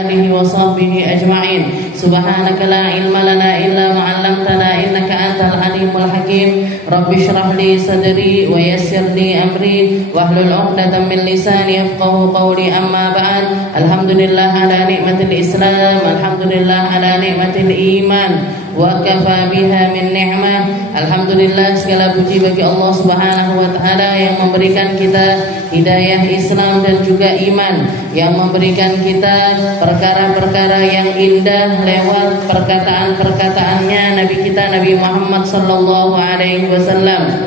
آله وصحبه أجمعين سبحانك لا علم لنا إلا ما علمتنا إنك أنت العليم الحكيم رب اشرح لي صدري ويسر لي أمري واحلل عقدة من لساني يفقهوا قولي أما بعد الحمد لله على نعمة الإسلام الحمد لله على نعمة الإيمان وكفى بها من نعمة. Alhamdulillah, segala puji bagi Allah Subhanahu wa taala yang memberikan kita hidayah Islam dan juga iman, yang memberikan kita perkara-perkara yang indah lewat perkataan-perkataannya Nabi kita Nabi Muhammad sallallahu alaihi wasallam.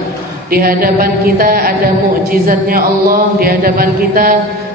Di hadapan kita ada mukjizatnya Allah, di hadapan kita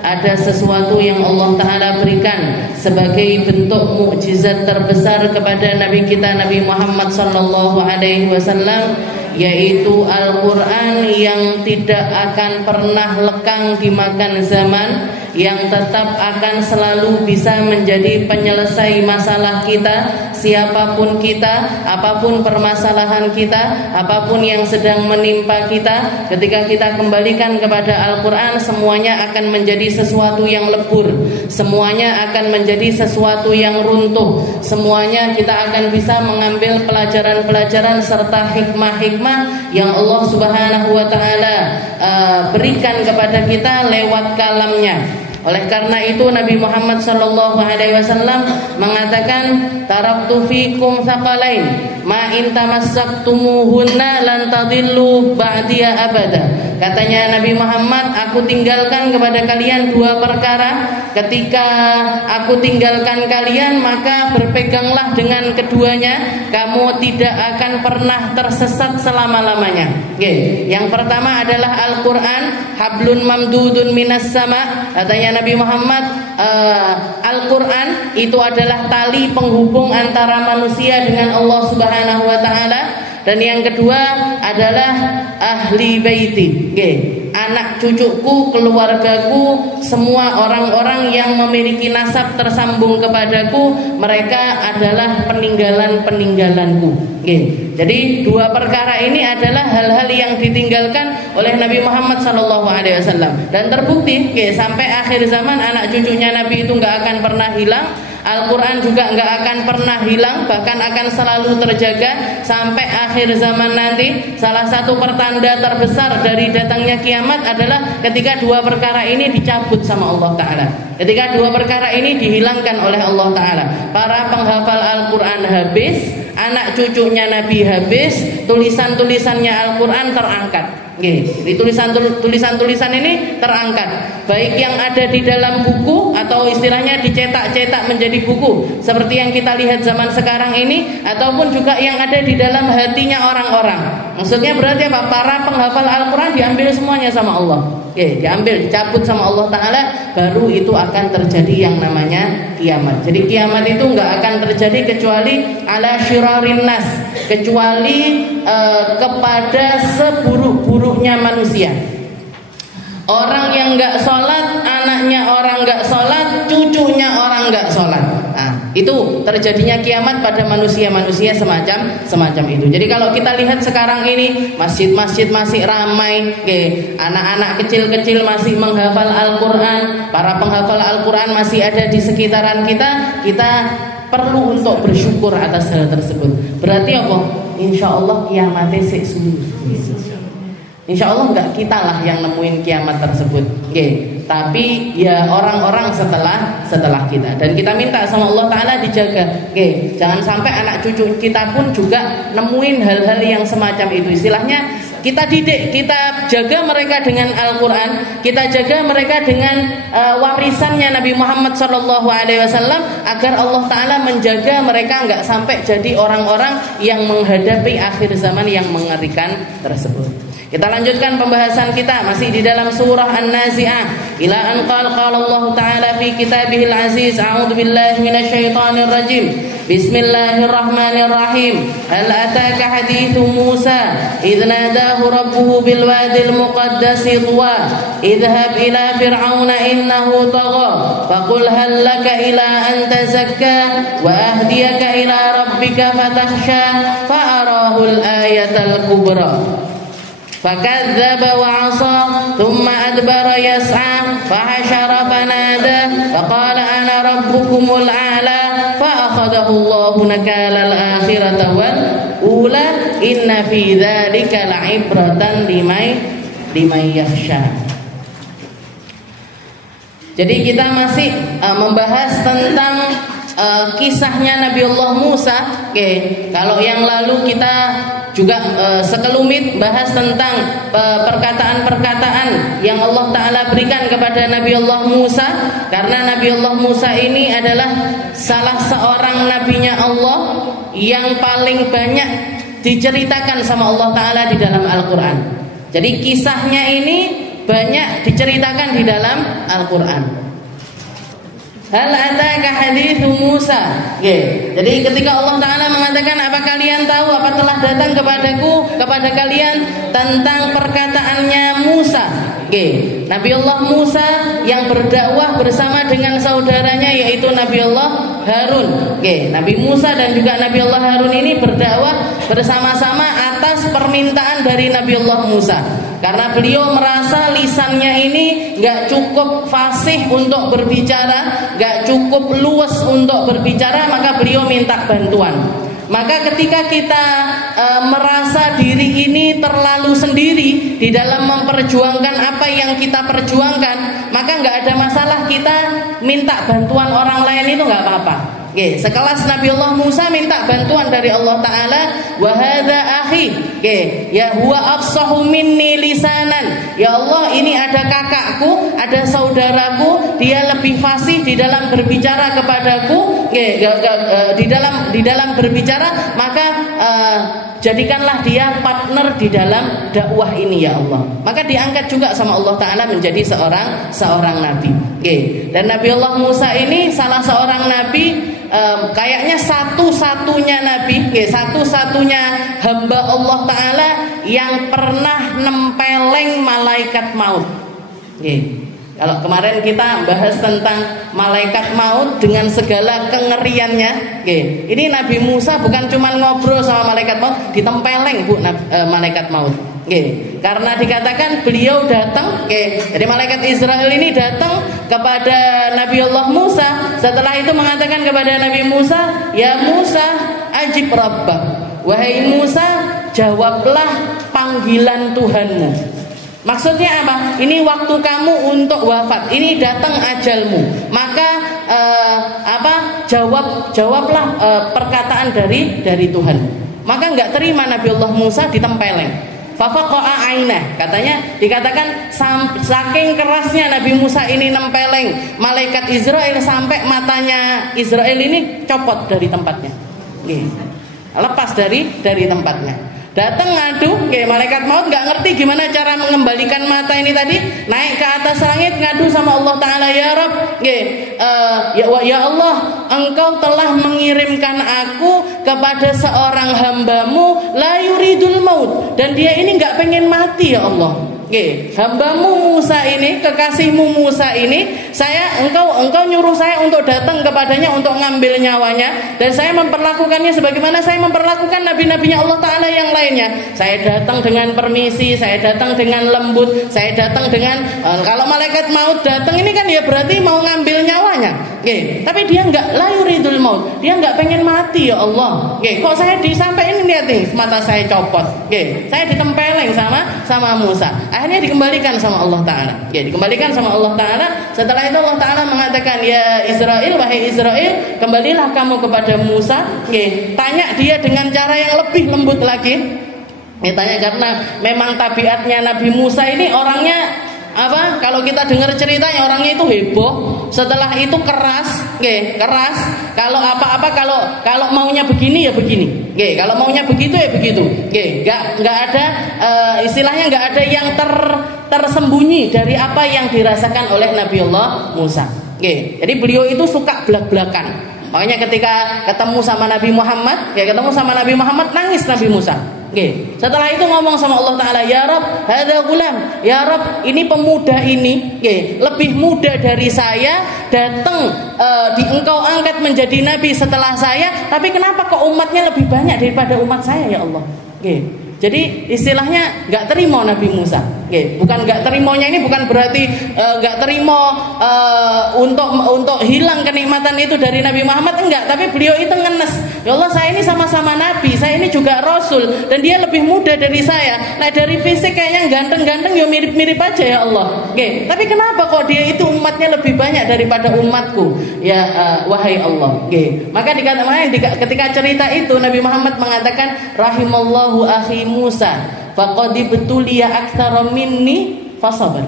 ada sesuatu yang Allah Ta'ala berikan sebagai bentuk mukjizat terbesar kepada Nabi kita Nabi Muhammad sallallahu alaihi wasallam, yaitu Al-Quran yang tidak akan pernah lekang dimakan zaman, yang tetap akan selalu bisa menjadi penyelesai masalah kita, siapapun kita, apapun permasalahan kita, apapun yang sedang menimpa kita. Ketika kita kembalikan kepada Al-Quran, semuanya akan menjadi sesuatu yang lebur, semuanya akan menjadi sesuatu yang runtuh, semuanya kita akan bisa mengambil pelajaran-pelajaran serta hikmah-hikmah yang Allah Subhanahu wa ta'ala berikan kepada kita lewat kalamnya. Oleh karena itu Nabi Muhammad sallallahu alaihi wasallam mengatakan, taraktu fikum tsaqalain ma in tamassakumuhunna lan tadillu ba'diya abada. Katanya Nabi Muhammad, aku tinggalkan kepada kalian dua perkara. Ketika aku tinggalkan kalian, maka berpeganglah dengan keduanya, kamu tidak akan pernah tersesat selama-lamanya. Yang pertama adalah Al-Quran, hablun mamdudun minas sama. Katanya Nabi Muhammad, Al-Quran itu adalah tali penghubung antara manusia dengan Allah Subhanahu wa ta'ala. Dan yang kedua adalah ahli baiti, anak cucuku, keluargaku, semua orang-orang yang memiliki nasab tersambung kepadaku, mereka adalah peninggalan-peninggalanku. Jadi dua perkara ini adalah hal-hal yang ditinggalkan oleh Nabi Muhammad SAW. Dan terbukti sampai akhir zaman anak cucunya Nabi itu gak akan pernah hilang. Al-Quran juga nggak akan pernah hilang, bahkan akan selalu terjaga sampai akhir zaman nanti. Salah satu pertanda terbesar dari datangnya kiamat adalah ketika dua perkara ini dicabut sama Allah Ta'ala, ketika dua perkara ini dihilangkan oleh Allah Ta'ala. Para penghafal Al-Quran habis, anak cucunya Nabi habis, tulisan-tulisannya Al-Quran terangkat. Jadi tulisan-tulisan ini terangkat, baik yang ada di dalam buku atau istilahnya dicetak-cetak menjadi buku seperti yang kita lihat zaman sekarang ini, ataupun juga yang ada di dalam hatinya orang-orang. Maksudnya berarti apa? Para penghafal Al-Quran diambil semuanya sama Allah. Diambil, dicabut sama Allah Ta'ala, baru itu akan terjadi yang namanya kiamat. Jadi kiamat itu nggak akan terjadi kecuali ala syirarin nas, kecuali kepada seburuk-buruknya manusia. Orang yang nggak sholat, anaknya orang nggak sholat, cucunya orang nggak sholat. Itu terjadinya kiamat pada manusia-manusia semacam itu. Jadi kalau kita lihat sekarang ini, masjid-masjid masih ramai, anak-anak kecil-kecil masih menghafal Al-Quran, para penghafal Al-Quran masih ada di sekitaran kita. Kita perlu untuk bersyukur atas hal tersebut. Berarti apa? Insya Allah kiamatnya sesungguh. Insya Allah enggak kita lah yang nemuin kiamat tersebut, tapi ya orang-orang setelah kita. Dan kita minta sama Allah Ta'ala dijaga, jangan sampai anak cucu kita pun juga nemuin hal-hal yang semacam itu. Istilahnya kita didik, kita jaga mereka dengan Al-Quran, kita jaga mereka dengan warisannya Nabi Muhammad SAW, agar Allah Ta'ala menjaga mereka enggak sampai jadi orang-orang yang menghadapi akhir zaman yang mengerikan tersebut. Kita lanjutkan pembahasan kita masih di dalam surah An-Nazi'ah. Ila an qala Allah Ta'ala fi kitabihil aziz, a'udzu billahi minasyaitonir rajim. Bismillahirrahmanirrahim. Hal ataka hadithu Musa idh nadahu rabbuhu bil wadil muqaddasi tuwa idhhab ila fir'auna innahu tagha faqul hal laka ila an tazakka wa ahdiyaka ila rabbika fatakhsha fa arahu al-ayatal kubra. فكذب وعصى ثم أدبر يسعى فحشر فنادى faqala ana rabbukumul a'la fa akhadahu Allahu nakalal akhirata wal ula inna fi dzalika la'ibratan liman yakhsha. Jadi kita masih membahas tentang kisahnya Nabiullah Musa. Kalau yang lalu kita juga sekelumit bahas tentang perkataan-perkataan yang Allah Ta'ala berikan kepada Nabiullah Musa, karena Nabiullah Musa ini adalah salah seorang nabinya Allah yang paling banyak diceritakan sama Allah Ta'ala di dalam Al-Quran. Jadi kisahnya ini banyak diceritakan di dalam Al-Quran. Hal ataka hadithu Musa. Jadi ketika Allah Ta'ala mengatakan, apa kalian tahu, apa telah datang kepada kalian tentang perkataannya Musa. Nabiullah Musa yang berdakwah bersama dengan saudaranya yaitu Nabiullah Harun. Nabi Musa dan juga Nabiullah Harun ini berdakwah bersama-sama atas permintaan dari Nabiullah Musa. Karena beliau merasa lisannya ini gak cukup fasih untuk berbicara, gak cukup luas untuk berbicara, maka beliau minta bantuan. Maka ketika kita merasa diri ini terlalu sendiri di dalam memperjuangkan apa yang kita perjuangkan, maka gak ada masalah kita minta bantuan orang lain, itu gak apa-apa. Sekelas Nabiullah Musa minta bantuan dari Allah Ta'ala, wa hadza akhi, ya huwa afsahu minni lisanan. Ya Allah, ini ada kakakku, ada saudaraku, dia lebih fasih di dalam berbicara kepadaku, di dalam berbicara, maka jadikanlah dia partner di dalam dakwah ini ya Allah. Maka diangkat juga sama Allah Ta'ala menjadi seorang nabi. Dan Nabiullah Musa ini salah seorang nabi, kayaknya satu-satunya nabi, satu-satunya hamba Allah Ta'ala yang pernah nempeleng malaikat maut. Kalau kemarin kita bahas tentang malaikat maut dengan segala kengeriannya, ini Nabi Musa bukan cuma ngobrol sama malaikat maut, ditempeleng malaikat maut. Karena dikatakan beliau datang, jadi malaikat Israel ini datang kepada Nabiullah Musa. Setelah itu mengatakan kepada Nabi Musa, ya Musa, ajib rabbak, wahai Musa, jawablah panggilan Tuhanmu. Maksudnya apa? Ini waktu kamu untuk wafat, ini datang ajalmu. Maka jawablah perkataan dari Tuhan. Maka nggak terima Nabiullah Musa ditempeleng. Fafaqa'a ainah, katanya dikatakan saking kerasnya Nabi Musa ini nempeleng malaikat Israel sampai matanya Israel ini copot dari tempatnya. Lepas dari tempatnya. Datang ngadu, malaikat maut nggak ngerti gimana cara mengembalikan mata ini tadi, naik ke atas langit ngadu sama Allah Ta'ala, ya Rabb, ya Allah, Engkau telah mengirimkan aku kepada seorang hambamu la yuridul maut, dan dia ini nggak pengen mati ya Allah. Hambamu Musa ini, kekasihmu Musa ini, engkau nyuruh saya untuk datang kepadanya untuk ngambil nyawanya, dan saya memperlakukannya sebagaimana saya memperlakukan nabi-nabinya Allah Ta'ala yang lainnya. Saya datang dengan permisi, saya datang dengan lembut, saya datang dengan kalau malaikat maut datang ini kan ya berarti mau ngambil nyawanya. Tapi dia enggak la yuridul maut, dia enggak pengen mati ya Allah. Kok saya disampaikan, lihat nih mata saya copot. Saya ditempeleng sama Musa. Akhirnya dikembalikan sama Allah Ta'ala. Dikembalikan sama Allah Ta'ala. Setelah itu Allah Ta'ala mengatakan, ya Israel, wahai Israel, kembalilah kamu kepada Musa. Tanya dia dengan cara yang lebih lembut lagi. Tanya, karena memang tabiatnya Nabi Musa ini orangnya apa? Kalau kita dengar ceritanya orangnya itu heboh. Setelah itu keras. Kalau apa-apa, kalau maunya begini ya begini. Kalau maunya begitu ya begitu. Nggak ada istilahnya nggak ada yang tersembunyi dari apa yang dirasakan oleh Nabiullah Musa. Jadi beliau itu suka belak-belakan. Makanya ketika ketemu sama Nabi Muhammad, nangis Nabi Musa. Setelah itu ngomong sama Allah Ta'ala, ya Rabb, hadza gulam, ya Rabb, ini pemuda ini lebih muda dari saya, datang engkau angkat menjadi nabi setelah saya, tapi kenapa kok umatnya lebih banyak daripada umat saya ya Allah? Jadi istilahnya nggak terima Nabi Musa. Bukan nggak terimanya ini bukan berarti nggak terima untuk hilang kenikmatan itu dari Nabi Muhammad, enggak. Tapi beliau itu ngenes, ya Allah saya ini sama-sama Nabi, saya ini juga Rasul, dan dia lebih muda dari saya. Nah dari fisik kayaknya ganteng-ganteng, ya mirip-mirip aja ya Allah. Tapi kenapa kok dia itu umatnya lebih banyak daripada umatku? Ya wahai Allah. Maka dikatakan ketika cerita itu Nabi Muhammad mengatakan rahimallahu akhi Musa faqad ibtuliya aktsara minni fasabar.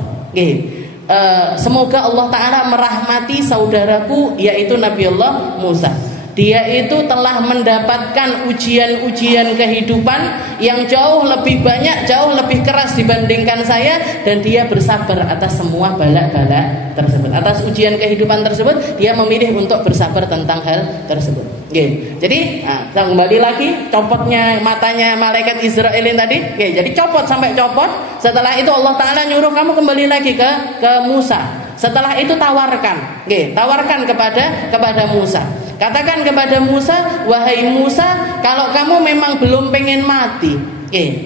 Semoga Allah Ta'ala merahmati saudaraku yaitu Nabi Allah Musa. Dia itu telah mendapatkan ujian-ujian kehidupan yang jauh lebih banyak, jauh lebih keras dibandingkan saya, dan dia bersabar atas semua bala-bala tersebut. Atas ujian kehidupan tersebut, dia memilih untuk bersabar tentang hal tersebut. Jadi, kita kembali lagi copotnya matanya malaikat Israel ini tadi. Jadi copot sampai copot. Setelah itu Allah Ta'ala nyuruh kamu kembali lagi ke Musa. Setelah itu tawarkan, tawarkan kepada Musa. Katakan kepada Musa, wahai Musa, kalau kamu memang belum pengen mati,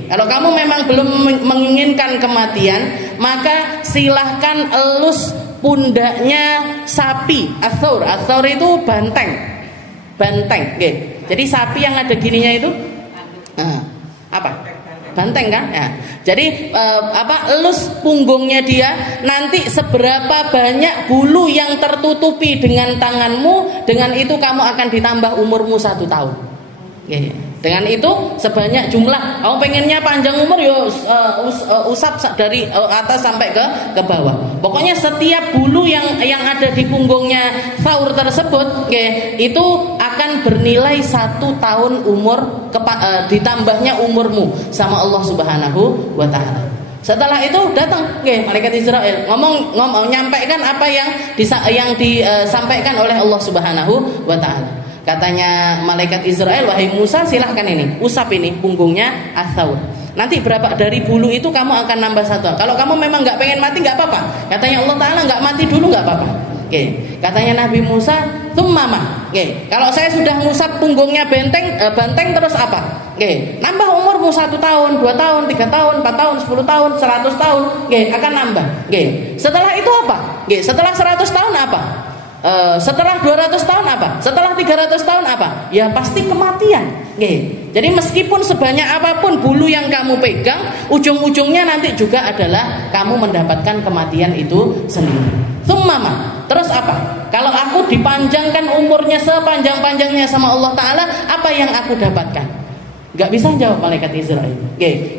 kalau kamu memang belum menginginkan kematian, maka silahkan elus pundaknya sapi. Athor itu banteng. Jadi sapi yang ada gininya itu apa? Banteng kan? Jadi elus punggungnya dia, nanti seberapa banyak bulu yang tertutupi dengan tanganmu, dengan itu kamu akan ditambah umurmu 1 tahun. Dengan itu sebanyak jumlah. Kamu pengennya panjang umur, yo usap dari atas sampai ke bawah. Pokoknya setiap bulu yang ada di punggungnya Thaur tersebut, itu akan bernilai 1 tahun umur, ditambahnya umurmu sama Allah Subhanahu wa Ta'ala. Setelah itu datang malaikat Israel ngomong nyampaikan apa yang disampaikan oleh Allah Subhanahu wa Ta'ala. Katanya malaikat Israel, wahai Musa, silahkan ini usap ini punggungnya Athaur. Nanti berapa dari bulu itu kamu akan nambah 1. Kalau kamu memang nggak pengen mati nggak apa-apa. Katanya Allah Ta'ala nggak mati dulu nggak apa-apa. Katanya Nabi Musa, tummama. Kalau saya sudah ngusap punggungnya banteng terus apa? Nambah umurmu 1 tahun, 2 tahun, 3 tahun, 4 tahun, 10 tahun, 100 tahun. Akan nambah. Setelah itu apa? Setelah 100 tahun apa? Setelah 200 tahun apa? Setelah 300 tahun apa? Ya pasti kematian. Jadi meskipun sebanyak apapun bulu yang kamu pegang, ujung-ujungnya nanti juga adalah kamu mendapatkan kematian itu sendiri. Thummama. Terus apa? Kalau aku dipanjangkan umurnya sepanjang-panjangnya sama Allah Ta'ala, apa yang aku dapatkan? Gak bisa jawab malaikat Israel.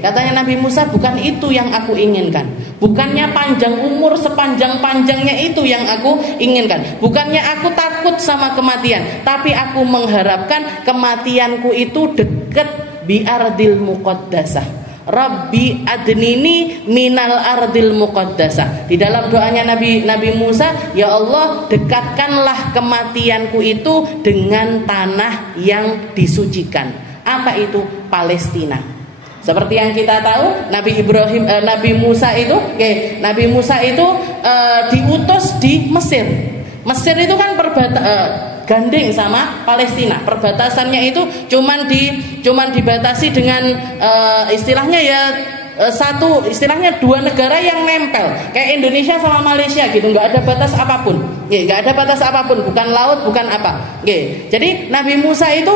Katanya Nabi Musa, bukan itu yang aku inginkan. Bukannya panjang umur sepanjang-panjangnya itu yang aku inginkan. Bukannya aku takut sama kematian, tapi aku mengharapkan kematianku itu dekat bi ardil muqaddasah. Rabbi adnini minal ardil muqaddasah. Di dalam doanya Nabi Musa, ya Allah, dekatkanlah kematianku itu dengan tanah yang disucikan. Apa itu? Palestina. Seperti yang kita tahu, Nabi Musa itu diutus di Mesir. Mesir itu kan gandeng sama Palestina. Perbatasannya itu cuman dibatasi dengan istilahnya ya istilahnya 2 negara yang nempel, kayak Indonesia sama Malaysia gitu, nggak ada batas apapun, nggak ada batas apapun, bukan laut, bukan apa. Jadi Nabi Musa itu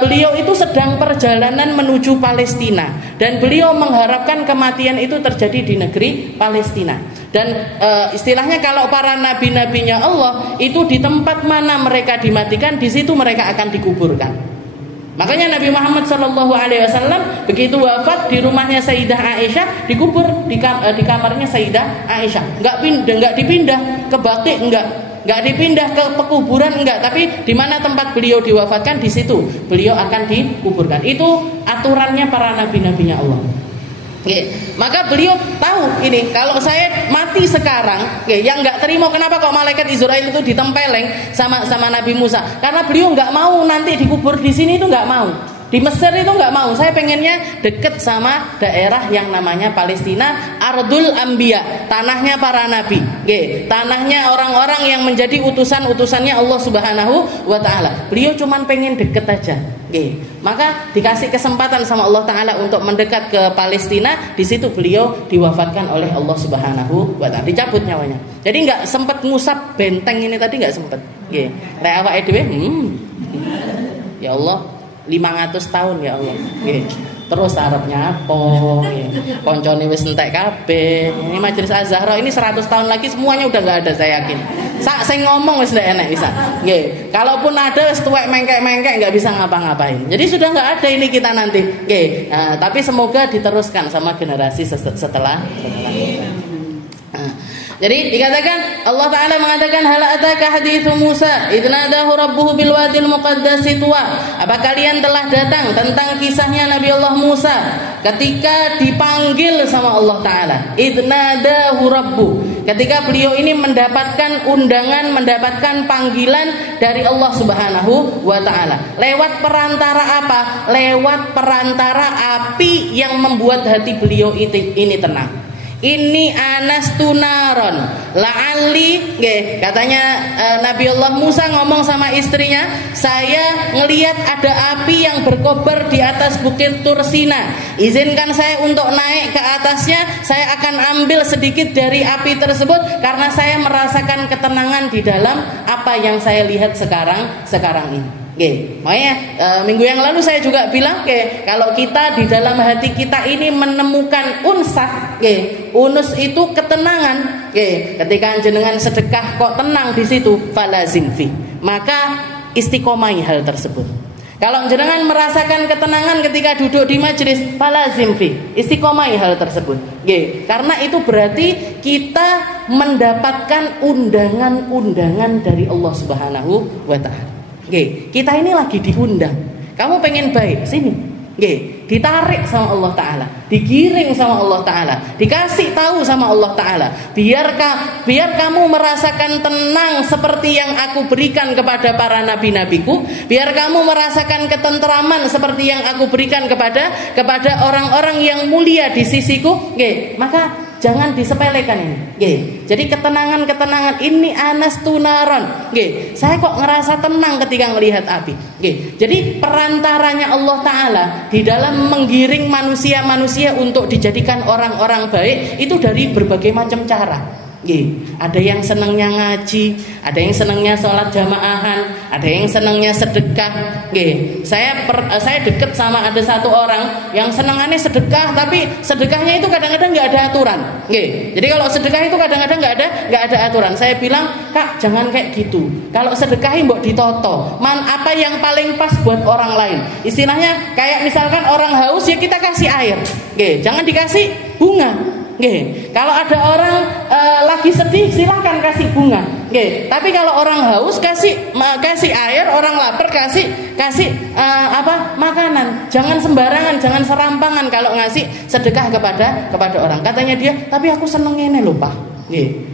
beliau itu sedang perjalanan menuju Palestina, dan beliau mengharapkan kematian itu terjadi di negeri Palestina. Dan istilahnya kalau para nabi-nabinya Allah itu di tempat mana mereka dimatikan, di situ mereka akan dikuburkan. Makanya Nabi Muhammad SAW begitu wafat di rumahnya Sayyidah Aisyah, dikubur di kamarnya Sayyidah Aisyah. Enggak dipindah ke Baqi, enggak dipindah ke pekuburan, enggak. Tapi di mana tempat beliau diwafatkan, di situ beliau akan dikuburkan. Itu aturannya para nabi-nabinya Allah. Maka beliau tahu ini, kalau saya mati sekarang, yang nggak terima kenapa kok malaikat Israel itu ditempeleng sama Nabi Musa? Karena beliau nggak mau nanti dikubur di sini, itu nggak mau. Di Mesir itu nggak mau. Saya pengennya deket sama daerah yang namanya Palestina, Ardul Anbiya, tanahnya para nabi, tanahnya orang-orang yang menjadi utusan-utusannya Allah Subhanahu wa Ta'ala. Beliau cuman pengen deket aja. Maka dikasih kesempatan sama Allah Ta'ala untuk mendekat ke Palestina. Di situ beliau diwafatkan oleh Allah Subhanahu wa Ta'ala, dicabut nyawanya. Jadi nggak sempat ngusap benteng ini tadi, nggak sempat. Kayak awake dhewe, ya Allah, 500 tahun ya Allah. Terus arepnya apa? Koncone wis entek kabeh. Ini Majelis Az-Zahra ini 100 tahun lagi semuanya udah enggak ada, saya yakin. Sak sing ngomong wis ndak enak bisa. Nggih. Kalaupun ada wis tuwek mengkek-mengkek enggak bisa ngapa-ngapain. Jadi sudah enggak ada ini kita nanti. Nggih. Nah, tapi semoga diteruskan sama generasi setelah. Jadi dikatakan Allah Ta'ala mengatakan hal ataka hadithu Musa idnadahu rabbuhu bil wadil muqaddasi tuwa. Apa kalian telah datang tentang kisahnya Nabi Allah Musa ketika dipanggil sama Allah Ta'ala. Idnadahu rabbuh, ketika beliau ini mendapatkan undangan, mendapatkan panggilan dari Allah Subhanahu wa Ta'ala. Lewat perantara apa? Lewat perantara api yang membuat hati beliau ini tenang. Ini anas tunaron la'alli, katanya Nabi Allah Musa ngomong sama istrinya, saya ngelihat ada api yang berkobar di atas bukit Tursina, izinkan saya untuk naik ke atasnya, saya akan ambil sedikit dari api tersebut karena saya merasakan ketenangan di dalam apa yang saya lihat sekarang ini. Makanya minggu yang lalu saya juga bilang kalau kita di dalam hati kita ini menemukan unsah, unus itu ketenangan, ketika jenengan sedekah kok tenang di situ, falazim fi, maka istiqomai hal tersebut. Kalau jenengan merasakan ketenangan ketika duduk di majelis, falazim fi, istiqomai hal tersebut. Karena itu berarti kita mendapatkan undangan-undangan dari Allah Subhanahu wa Ta'ala. Kita ini lagi diundang. Kamu pengen baik, sini. Ditarik sama Allah Ta'ala, digiring sama Allah Ta'ala, dikasih tahu sama Allah Ta'ala, biar kamu merasakan tenang seperti yang aku berikan kepada para nabi-nabiku, biar kamu merasakan ketenteraman seperti yang aku berikan kepada orang-orang yang mulia di sisiku. Maka jangan disepelekan ini. Jadi ketenangan ini anas tunaron. Saya kok ngerasa tenang ketika melihat api. Jadi perantaranya Allah Ta'ala di dalam menggiring manusia-manusia untuk dijadikan orang-orang baik itu dari berbagai macam cara. Ada yang senangnya ngaji, ada yang senangnya sholat jamaahan, ada yang senangnya sedekah. Saya deket sama ada satu orang yang senangannya sedekah, tapi sedekahnya itu kadang-kadang nggak ada aturan. Jadi kalau sedekah itu kadang-kadang nggak ada aturan. Saya bilang, Kak, jangan kayak gitu. Kalau sedekahin mbok ditoto, apa yang paling pas buat orang lain. Istilahnya kayak misalkan orang haus ya kita kasih air. Jangan dikasih bunga. Kalau ada orang lagi sedih silahkan kasih bunga. Tapi kalau orang haus kasih air, orang lapar kasih makanan. Jangan sembarangan, jangan serampangan kalau ngasih sedekah kepada orang. Katanya dia, tapi aku seneng ini loh Pak.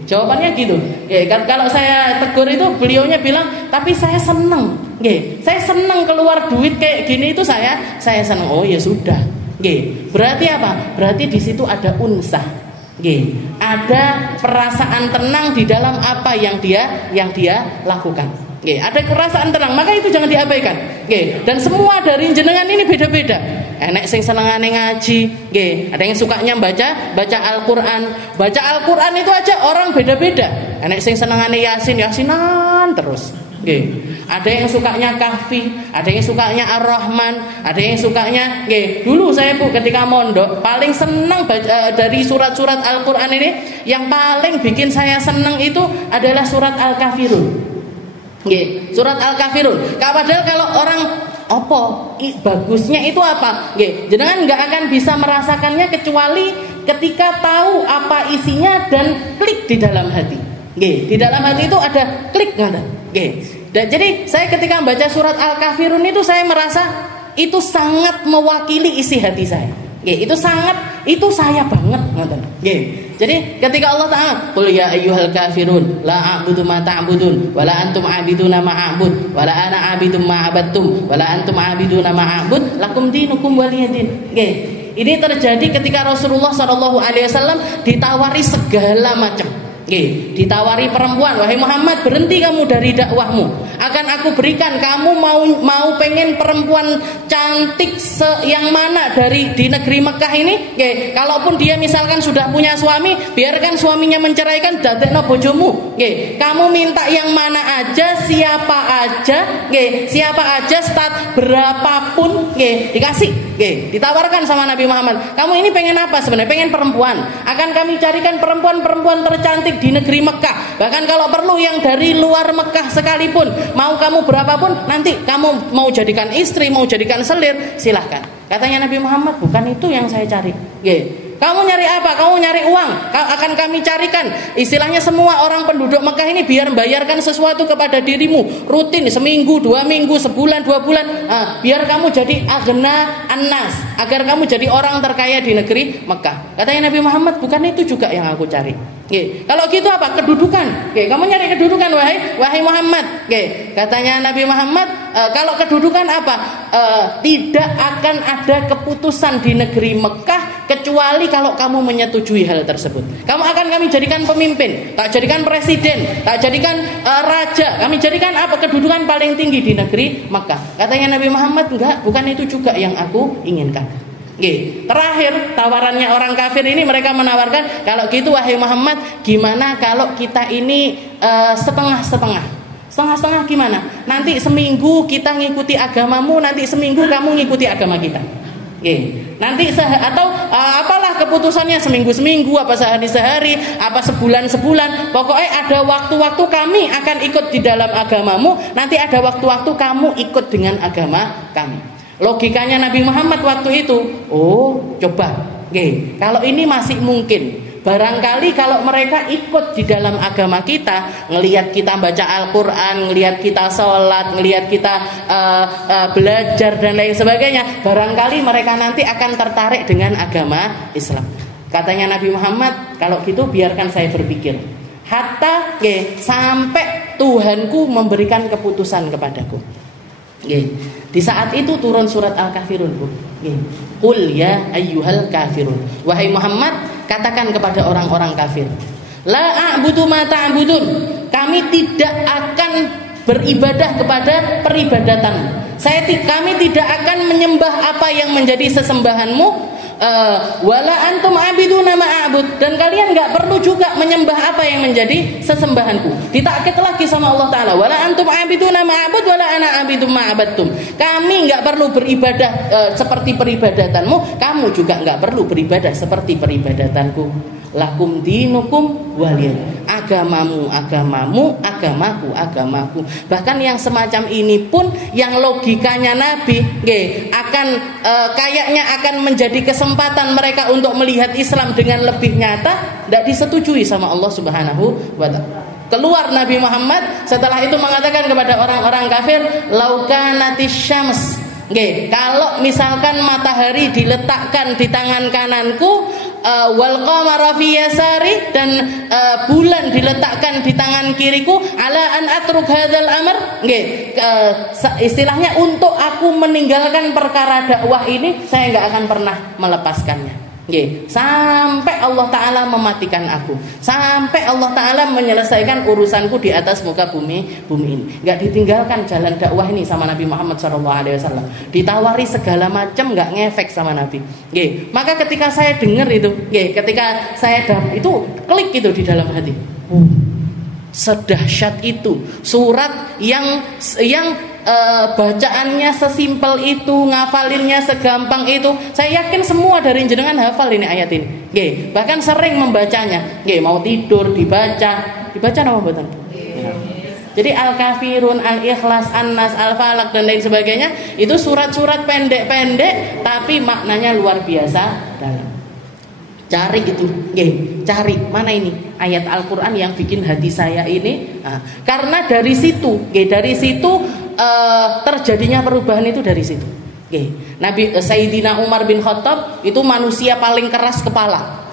Jawabannya gitu. Kalau saya tegur itu beliaunya bilang, tapi saya seneng. Saya seneng keluar duit kayak gini itu saya seneng. Oh ya sudah. Berarti apa? Berarti di situ ada unsah. Ada perasaan tenang di dalam apa yang dia lakukan. Ada perasaan tenang, maka itu jangan diabaikan. Dan semua dari jenengan ini beda-beda. Enek sing senengane ngaji, ada yang sukanya baca Al-Qur'an. Baca Al-Qur'an itu aja orang beda-beda. Enek sing senengane yasinan terus. Ada yang sukanya kahfi, ada yang sukanya ar-Rahman, ada yang sukanya dulu saya ketika mondok paling senang dari surat-surat Al-Qur'an ini, yang paling bikin saya senang itu adalah surat Al-Kafirun. Surat Al-Kafirun. Padahal kalau orang bagusnya itu apa? Jenengan nggak akan bisa merasakannya kecuali ketika tahu apa isinya dan klik di dalam hati. Di dalam hati itu ada klik nggak ada? Dan jadi saya ketika membaca surat Al-Kafirun itu saya merasa itu sangat mewakili isi hati saya. Itu saya banget. Jadi ketika Allah Ta'ala qul ya ayyuhal kafirun la a'budu ma ta'budun wa la antum 'abiduna ma a'bud wa la ana 'abidum ma 'abadtum wa la antum 'abiduna ma a'bud lakum dinukum waliyadin. Ini terjadi ketika Rasulullah SAW ditawari segala macam. Ditawari perempuan, wahai Muhammad, berhenti kamu dari dakwahmu, akan aku berikan kamu mau pengen perempuan cantik yang mana di negeri Mekah ini. Kalaupun dia misalkan sudah punya suami, biarkan suaminya menceraikan, dadekno bojomu. Kamu minta yang mana aja, siapa aja, stat berapapun, dikasih. Ditawarkan sama Nabi Muhammad. Kamu ini pengen apa sebenarnya? Pengen perempuan. Akan kami carikan perempuan-perempuan tercantik di negeri Mekah. Bahkan kalau perlu yang dari luar Mekah sekalipun, mau kamu berapapun, nanti kamu mau jadikan istri, mau jadikan selir, silahkan. Katanya Nabi Muhammad, bukan itu yang saya cari. Kamu nyari apa? Kamu nyari uang, akan kami carikan. Istilahnya semua orang penduduk Mekah ini biar bayarkan sesuatu kepada dirimu rutin, seminggu, 2 minggu, sebulan, 2 bulan. Biar kamu jadi aghna annas, agar kamu jadi orang terkaya di negeri Mekah. Katanya Nabi Muhammad, bukan itu juga yang aku cari. Kalau gitu apa? Kedudukan. Kamu nyari kedudukan, wahai Muhammad. Katanya Nabi Muhammad, kalau kedudukan apa? Tidak akan ada keputusan di negeri Mekah kecuali kalau kamu menyetujui hal tersebut. Kamu akan kami jadikan pemimpin, tak jadikan presiden, tak jadikan raja. Kami jadikan apa? Kedudukan paling tinggi di negeri Mekah. Katanya Nabi Muhammad, enggak, bukan itu juga yang aku inginkan. Terakhir tawarannya orang kafir ini, mereka menawarkan, kalau gitu wahai Muhammad, gimana kalau kita ini setengah-setengah? Setengah-setengah gimana? Nanti seminggu kita ngikuti agamamu, nanti seminggu kamu ngikuti agama kita. Nanti atau apalah keputusannya, seminggu-seminggu, apa sehari-sehari, apa sebulan-sebulan. Pokoknya ada waktu-waktu kami akan ikut di dalam agamamu, nanti ada waktu-waktu kamu ikut dengan agama kami. Logikanya Nabi Muhammad waktu itu, coba, kalau ini masih mungkin. Barangkali kalau mereka ikut di dalam agama kita, ngelihat kita baca Al-Quran, ngelihat kita sholat, ngelihat kita belajar dan lain sebagainya, barangkali mereka nanti akan tertarik dengan agama Islam. Katanya Nabi Muhammad, kalau gitu biarkan saya berpikir, hatta sampai Tuhanku memberikan keputusan kepadaku. Di saat itu turun surat Al-Kafirun, Bu. Qul ya ayyuhal kafirun. Wahai Muhammad, katakan kepada orang-orang kafir, la a'budu ma ta'budun. Kami tidak akan beribadah kepada peribadatan. Kami tidak akan menyembah apa yang menjadi sesembahanmu. Wala antum abiduna ma a'bud, dan kalian enggak perlu juga menyembah apa yang menjadi sesembahanku. Ditakkid lagi sama Allah Ta'ala, wala antum abiduna ma a'bud wala ana abidum ma abadtum. Kami enggak perlu beribadah seperti peribadatanmu, kamu juga enggak perlu beribadah seperti peribadatanku. Lakum dinukum waliyadin. Agamamu agamamu, agamaku agamaku. Bahkan yang semacam ini pun, yang logikanya Nabi akan kayaknya akan menjadi kesempatan mereka untuk melihat Islam dengan lebih nyata, tidak disetujui sama Allah Subhanahu wa ta'ala. Keluar Nabi Muhammad setelah itu mengatakan kepada orang-orang kafir, laukanatis syams, kalau misalkan matahari diletakkan di tangan kananku, wal qamara fi yasari, dan bulan diletakkan di tangan kiriku, ala an atruk hadzal amr, istilahnya untuk aku meninggalkan perkara dakwah ini, saya enggak akan pernah melepaskannya. Sampai Allah Ta'ala mematikan aku, sampai Allah Ta'ala menyelesaikan urusanku di atas muka bumi ini. Gak ditinggalkan jalan dakwah ini sama Nabi Muhammad SAW. Ditawari segala macam, gak ngefek sama Nabi. Maka ketika saya dengar itu, ketika saya itu klik itu di dalam hati, sedahsyat itu surat yang bacaannya sesimpel itu, ngafalinnya segampang itu. Saya yakin semua dari jenengan hafal ini ayat ini. Bahkan sering membacanya. Mau tidur dibaca nama mboten? Jadi Al-Kafirun, Al-Ikhlas, An-Nas, Al-Falaq dan lain sebagainya, itu surat-surat pendek-pendek tapi maknanya luar biasa dalam. Cari itu, cari mana ini ayat Al-Quran yang bikin hati saya ini. Karena dari situ terjadinya perubahan itu dari situ. Nabi Sayyidina Umar bin Khattab itu manusia paling keras kepala.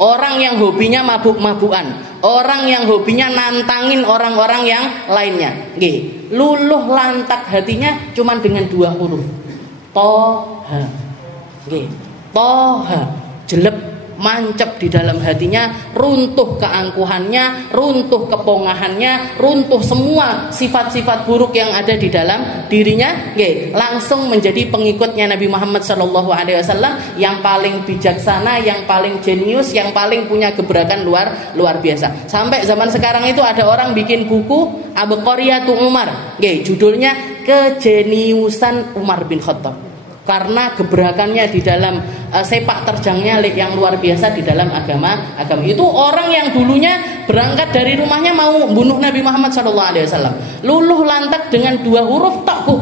Orang yang hobinya mabuk-mabukan, orang yang hobinya nantangin orang-orang yang lainnya. Luluh lantak hatinya cuman dengan 2 huruf. Toha. Toha. Jelek mancep di dalam hatinya, runtuh keangkuhannya, runtuh kepongahannya, runtuh semua sifat-sifat buruk yang ada di dalam dirinya, langsung menjadi pengikutnya Nabi Muhammad SAW yang paling bijaksana, yang paling jenius, yang paling punya gebrakan luar biasa. Sampai zaman sekarang itu ada orang bikin buku Abqariyatu Umar, judulnya Kejeniusan Umar bin Khattab. Karena gebrakannya di dalam sepak terjangnya yang luar biasa di dalam agama itu. Orang yang dulunya berangkat dari rumahnya mau bunuh Nabi Muhammad SAW, luluh lantak dengan 2 huruf takku,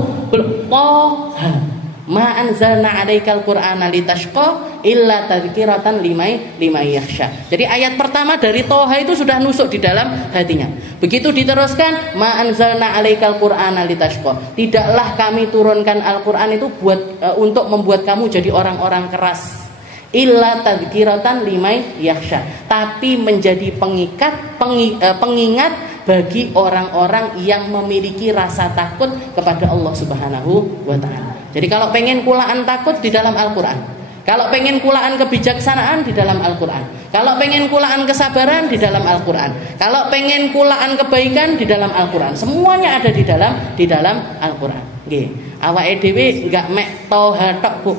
Toha ma anzalna 'alaikal qur'ana litashqa illa tadhkiratan liman yakhsha. Jadi ayat pertama dari Toha itu sudah nusuk di dalam hatinya. Begitu diteruskan ma anzalna 'alaikal qur'ana litashqa, tidaklah kami turunkan Al-Qur'an itu buat untuk membuat kamu jadi orang-orang keras. Illa tadhkiratan liman yakhsha, tapi menjadi pengingat bagi orang-orang yang memiliki rasa takut kepada Allah Subhanahu wa taala. Jadi kalau pengen kulaan takut di dalam Al-Qur'an, kalau pengen kulaan kebijaksanaan di dalam Al-Qur'an, kalau pengen kulaan kesabaran di dalam Al-Qur'an, kalau pengen kulaan kebaikan di dalam Al-Qur'an, semuanya ada di dalam Al-Qur'an. Nggih. Awake dhewe enggak mek Toha tok, Bu.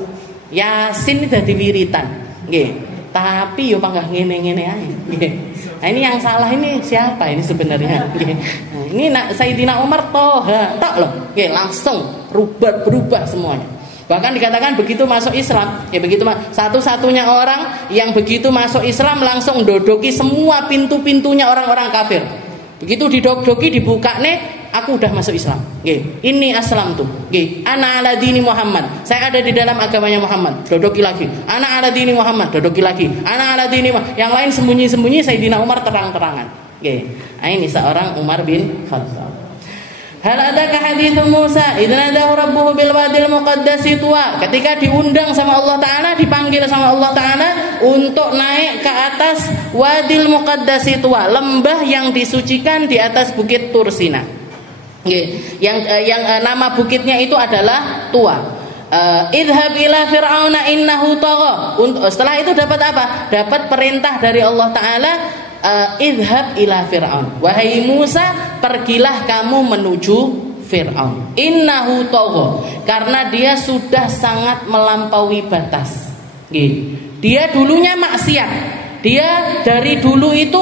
Yasin dadi wiritan. Nggih. Tapi yo panggah ngene-ngene ae. Nggih. Nah, ini yang salah ini siapa ini sebenarnya? Nah, ini Sayyidina Umar Toha tok loh, langsung berubah semuanya. Bahkan dikatakan begitu masuk Islam, begitu satu-satunya orang yang begitu masuk Islam langsung dodoki semua pintu-pintunya orang-orang kafir. Begitu didodoki dibuka nih, aku udah masuk Islam. Ini aslam tuh. Ana ala dini Muhammad. Saya ada di dalam agamanya Muhammad. Dodoki lagi. Ana ala dini Muhammad. Dodoki lagi. Ana ala dini yang lain sembunyi-sembunyi, Sayyidina Umar terang-terangan. Nah, ini seorang Umar bin Khattab. Hal adaka hadithu Musa idh nadahu rabbuhu bil wadil muqaddasi tuwa. Ketika diundang sama Allah Ta'ala, dipanggil sama Allah Ta'ala untuk naik ke atas wadil muqaddasi tuwa, lembah yang disucikan di atas bukit Tursina. Yang nama bukitnya itu adalah Tuwa. Idhab ila fir'auna innahu tagha. Setelah itu dapat apa? Dapat perintah dari Allah Ta'ala, idhab ila fir'aun, wahai Musa, pergilah kamu menuju Fir'aun. Innahu tagha, karena dia sudah sangat melampaui batas. Dia dulunya maksiat. Dia dari dulu itu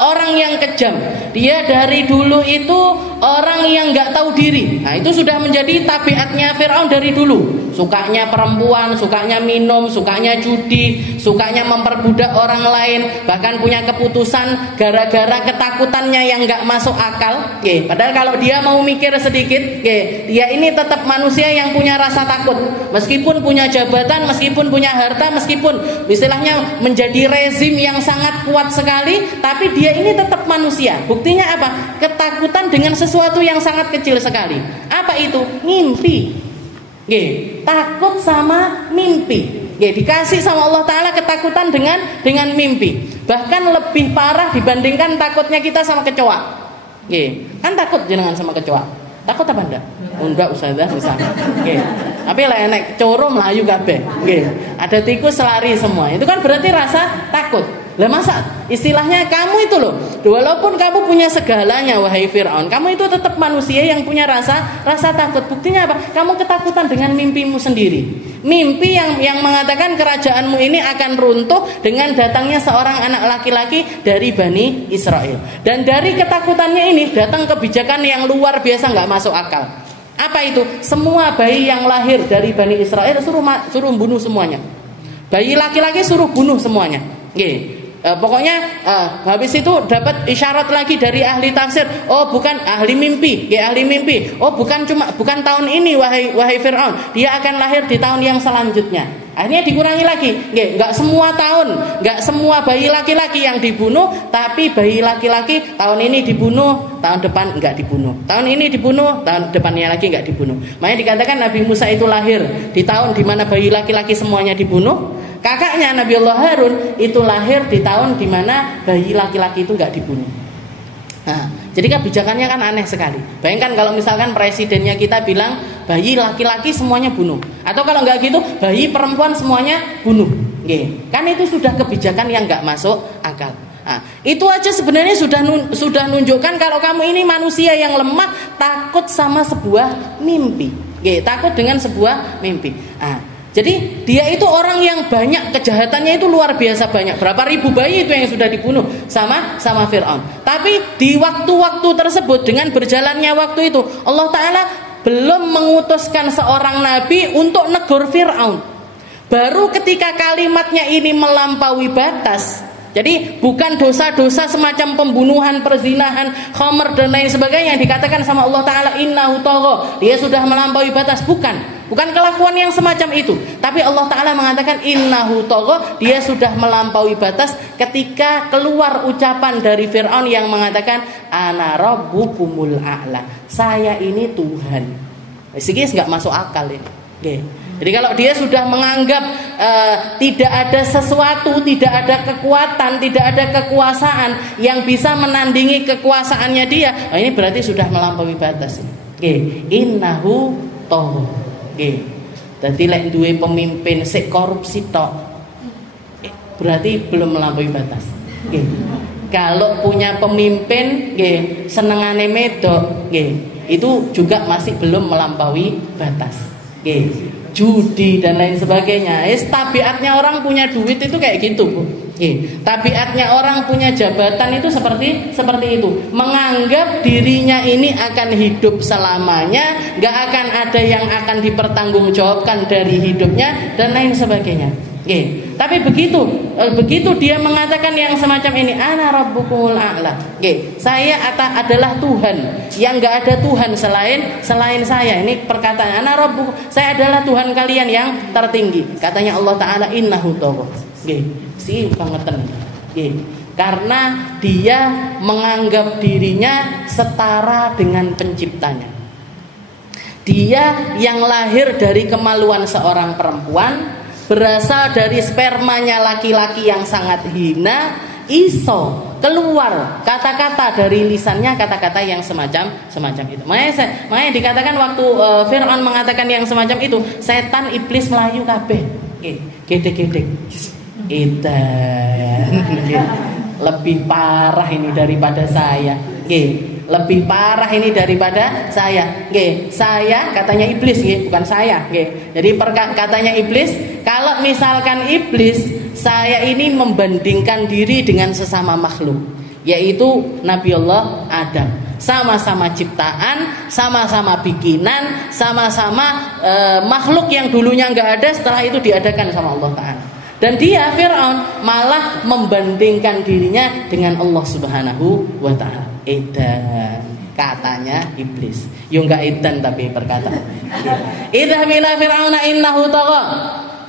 orang yang kejam. Dia dari dulu itu orang yang nggak tahu diri. Nah, itu sudah menjadi tabiatnya Fir'aun dari dulu. Sukanya perempuan, sukanya minum, sukanya judi, sukanya memperbudak orang lain, bahkan punya keputusan gara-gara ketakutannya yang nggak masuk akal. Padahal kalau dia mau mikir sedikit, dia ini tetap manusia yang punya rasa takut. Meskipun punya jabatan, meskipun punya harta, meskipun istilahnya menjadi rezim yang sangat kuat sekali, tapi dia ini tetap manusia. Buktinya apa? Ketakutan dengan sesuatu yang sangat kecil sekali. Apa itu? Mimpi. Takut sama mimpi. Dikasih sama Allah Ta'ala ketakutan dengan mimpi. Bahkan lebih parah dibandingkan takutnya kita sama kecoa. Kan takut jenengan sama kecoa. Takut apa enggak? Enggak, Ustazah misalnya. Tapi lah enek coro melayu kabeh. Ada tikus lari semua. Itu kan berarti rasa takut. Lah masa istilahnya kamu itu loh, walaupun kamu punya segalanya wahai Fir'aun, kamu itu tetap manusia yang punya rasa takut. Buktinya apa? Kamu ketakutan dengan mimpimu sendiri. Mimpi yang mengatakan kerajaanmu ini akan runtuh dengan datangnya seorang anak laki-laki dari Bani Israel. Dan dari ketakutannya ini datang kebijakan yang luar biasa, nggak masuk akal. Apa itu? Semua bayi yang lahir dari Bani Israel suruh bunuh semuanya. Bayi laki-laki suruh bunuh semuanya. Pokoknya habis itu dapat isyarat lagi dari ahli tafsir. Oh, bukan ahli mimpi, ahli mimpi. Oh, bukan tahun ini wahai Fir'aun. Dia akan lahir di tahun yang selanjutnya. Akhirnya dikurangi lagi. Nggak semua tahun, nggak semua bayi laki-laki yang dibunuh, tapi bayi laki-laki tahun ini dibunuh, tahun depan nggak dibunuh. Tahun ini dibunuh, tahun depannya lagi nggak dibunuh. Makanya dikatakan Nabi Musa itu lahir di tahun di mana bayi laki-laki semuanya dibunuh. Kakaknya Nabi Allah Harun itu lahir di tahun di mana bayi laki-laki itu nggak dibunuh. Nah, jadi kebijakannya kan aneh sekali. Bayangkan kalau misalkan presidennya kita bilang bayi laki-laki semuanya bunuh, atau kalau nggak gitu bayi perempuan semuanya bunuh. Kan itu sudah kebijakan yang nggak masuk akal. Nah, itu aja sebenarnya sudah nunjukkan kalau kamu ini manusia yang lemah, takut sama sebuah mimpi. Takut dengan sebuah mimpi. Nah, jadi dia itu orang yang banyak kejahatannya itu luar biasa banyak. Berapa ribu bayi itu yang sudah dibunuh sama Fir'aun. Tapi di waktu-waktu tersebut, dengan berjalannya waktu itu, Allah Ta'ala belum mengutuskan seorang nabi untuk negur Fir'aun. Baru ketika kalimatnya ini melampaui batas, jadi bukan dosa-dosa semacam pembunuhan, perzinahan, khamr dan lain sebagainya yang dikatakan sama Allah Ta'ala innahu tagha, dia sudah melampaui batas. Bukan kelakuan yang semacam itu. Tapi Allah Ta'ala mengatakan innahu tagha, dia sudah melampaui batas ketika keluar ucapan dari Fir'aun yang mengatakan ana rabbukumul a'la, saya ini Tuhan. Sikis nggak masuk akal ini. Jadi kalau dia sudah menganggap tidak ada sesuatu, tidak ada kekuatan, tidak ada kekuasaan yang bisa menandingi kekuasaannya dia, ini berarti sudah melampaui batas. Innahu tagha. Jadi lek duwe pemimpin sik korupsi tok, berarti belum melampaui batas. Kalau punya pemimpin senengane medok, itu juga masih belum melampaui batas. Judi dan lain sebagainya. Tabiatnya orang punya duit itu kayak gitu, Bu. Tabiatnya orang punya jabatan itu seperti itu, menganggap dirinya ini akan hidup selamanya, nggak akan ada yang akan dipertanggungjawabkan dari hidupnya dan lain sebagainya. Tapi begitu dia mengatakan yang semacam ini, ana rabbukumul a'la, saya adalah Tuhan yang nggak ada Tuhan selain saya. Ini perkataan ana rabbukum, saya adalah Tuhan kalian yang tertinggi. Katanya Allah Ta'ala innahu tagha. Si bangetan. Karena dia menganggap dirinya setara dengan penciptanya. Dia yang lahir dari kemaluan seorang perempuan, berasal dari spermanya laki-laki yang sangat hina, iso keluar kata-kata dari lisannya, kata-kata yang semacam itu. Makanya dikatakan waktu Fir'aun mengatakan yang semacam itu, setan iblis melayu kabeh. Gedek-gedek. Lebih parah ini daripada saya. Lebih parah ini daripada saya. Saya katanya iblis, bukan saya. Jadi katanya iblis, kalau misalkan iblis, saya ini membandingkan diri dengan sesama makhluk, yaitu Nabi Allah Adam. Sama-sama ciptaan, sama-sama bikinan, sama-sama makhluk yang dulunya nggak ada, setelah itu diadakan sama Allah Ta'ala. Dan dia Fir'aun malah membandingkan dirinya dengan Allah Subhanahu wa Ta'ala. Edan, katanya iblis. Yo enggak edan tapi perkataan. Idza bila fir'auna innahu tagha.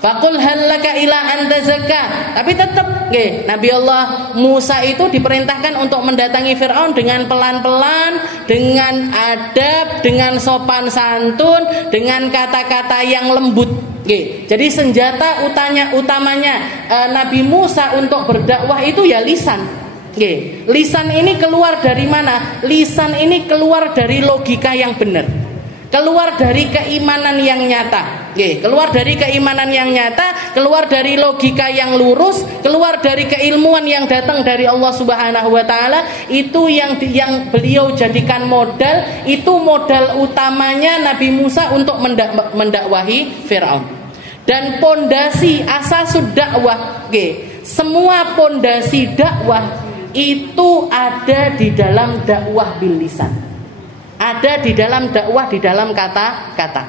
Faqul hal laka ila an tazakka. Tapi tetap Nabi Allah Musa itu diperintahkan untuk mendatangi Fir'aun dengan pelan-pelan, dengan adab, dengan sopan santun, dengan kata-kata yang lembut. Jadi senjata utamanya Nabi Musa untuk berdakwah itu ya lisan. Lisan ini keluar dari mana? Lisan ini keluar dari logika yang benar, keluar dari keimanan yang nyata, keluar dari keimanan yang nyata, keluar dari logika yang lurus, keluar dari keilmuan yang datang dari Allah Subhanahu wa Ta'ala. Itu yang beliau jadikan modal, itu modal utamanya Nabi Musa untuk mendakwahi Fir'aun. Dan pondasi asasud dakwah, semua pondasi dakwah itu ada di dalam dakwah bil lisan, ada di dalam dakwah di dalam kata-kata.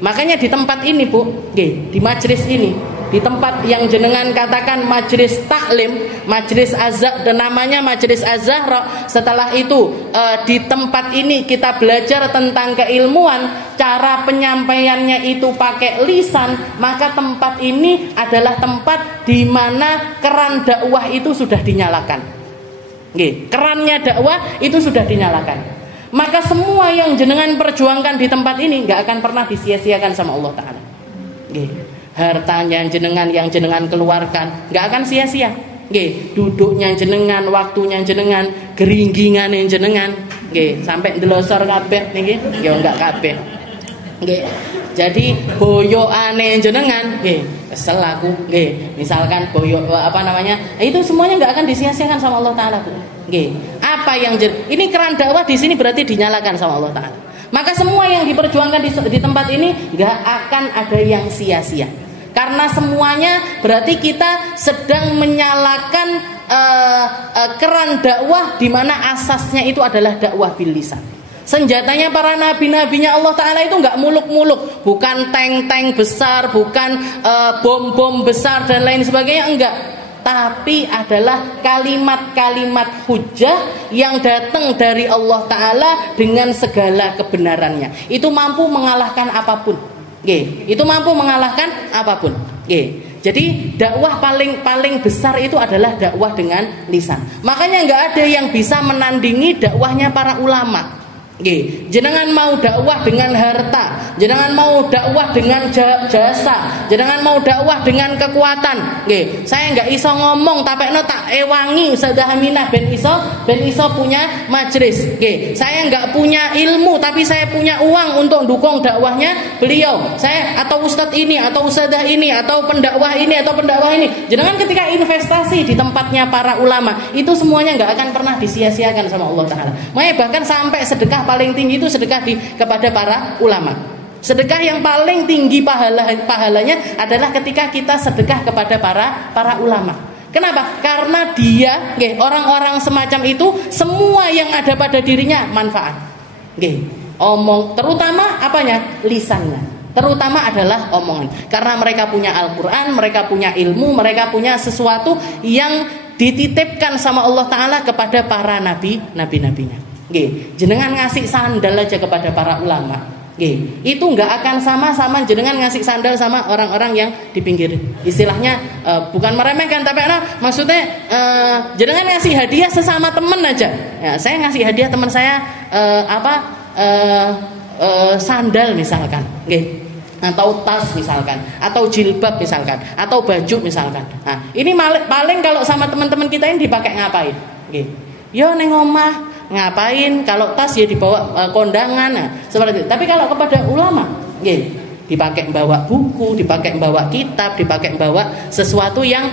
Makanya di tempat ini, Bu, di majelis ini di tempat yang jenengan katakan majelis taklim, majelis azhar, dan namanya majelis az-Zahra. Setelah itu di tempat ini kita belajar tentang keilmuan, cara penyampaiannya itu pakai lisan, maka tempat ini adalah tempat di mana keran dakwah itu sudah dinyalakan. Kerannya dakwah itu sudah dinyalakan. Maka semua yang jenengan perjuangkan di tempat ini nggak akan pernah disia-siakan sama Allah Ta'ala. Hartanya jenengan yang jenengan keluarkan nggak akan sia-sia. Duduknya jenengan, waktunya jenengan, geringgingan yang jenengan, sampai ndelosor kabeh niki, ya nggak kabeh. Jadi boyoane jenengan, kesel aku, misalkan boyo itu semuanya nggak akan disia-siakan sama Allah Ta'ala. Apa yang ini keran dakwah di sini berarti dinyalakan sama Allah Ta'ala. Maka semua yang diperjuangkan di tempat ini nggak akan ada yang sia-sia. Karena semuanya berarti kita sedang menyalakan keran dakwah di mana asasnya itu adalah dakwah bil lisan. Senjatanya para nabi-nabinya Allah Ta'ala itu nggak muluk-muluk, bukan tank-tank besar, bukan bom-bom besar dan lain sebagainya, enggak. Tapi adalah kalimat-kalimat hujah yang datang dari Allah Ta'ala dengan segala kebenarannya. Itu mampu mengalahkan apapun. Itu mampu mengalahkan apapun. Jadi dakwah paling besar itu adalah dakwah dengan lisan. Makanya nggak ada yang bisa menandingi dakwahnya para ulama. Jenengan mau dakwah dengan harta, jenengan mau dakwah dengan jasa, jenengan mau dakwah dengan kekuatan. Saya nggak iso ngomong tapi tak ewangi Ustazah Aminah ben iso punya majelis. Saya nggak punya ilmu tapi saya punya uang untuk dukung dakwahnya beliau. Saya atau ustadz ini atau ustazah ini atau pendakwah ini atau pendakwah ini. Jenengan ketika investasi di tempatnya para ulama, itu semuanya nggak akan pernah disia-siakan sama Allah Ta'ala. Makanya bahkan sampai sedekah paling tinggi itu sedekah kepada para ulama. Sedekah yang paling tinggi pahalanya adalah ketika kita sedekah kepada para ulama. Kenapa? Karena dia, orang-orang semacam itu, semua yang ada pada dirinya manfaat. Terutama apanya? Lisannya. Terutama adalah omongan. Karena mereka punya Al-Quran, mereka punya ilmu, mereka punya sesuatu yang dititipkan sama Allah Ta'ala kepada para nabi-nabinya. Jenengan ngasih sandal aja kepada para ulama, itu nggak akan sama jenengan ngasih sandal sama orang-orang yang di pinggir. Istilahnya bukan meremehkan, tapi maksudnya jenengan ngasih hadiah sesama teman aja. Saya ngasih hadiah teman saya sandal misalkan, atau tas misalkan, atau jilbab misalkan, atau baju misalkan. Nah, ini paling kalau sama teman-teman kita ini dipakai ngapain? Yo neng omah ngapain, kalau tas ya dibawa kondangan, nah, seperti itu. Tapi kalau kepada ulama, dipakai bawa buku, dipakai bawa kitab, dipakai bawa sesuatu yang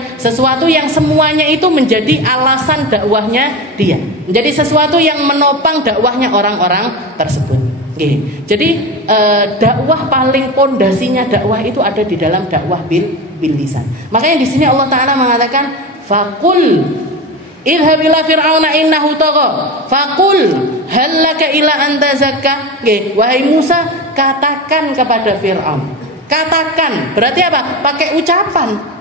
semuanya itu menjadi alasan dakwahnya dia, menjadi sesuatu yang menopang dakwahnya orang-orang tersebut. Jadi dakwah paling pondasinya dakwah itu ada di dalam dakwah bil lisan. Makanya di sini Allah Ta'ala mengatakan faqul idhhab ila fir'auna innahu tagha faqul hal laka ila an tazakka. Wahai Musa, katakan kepada Fir'aun. Katakan berarti apa? Pakai ucapan.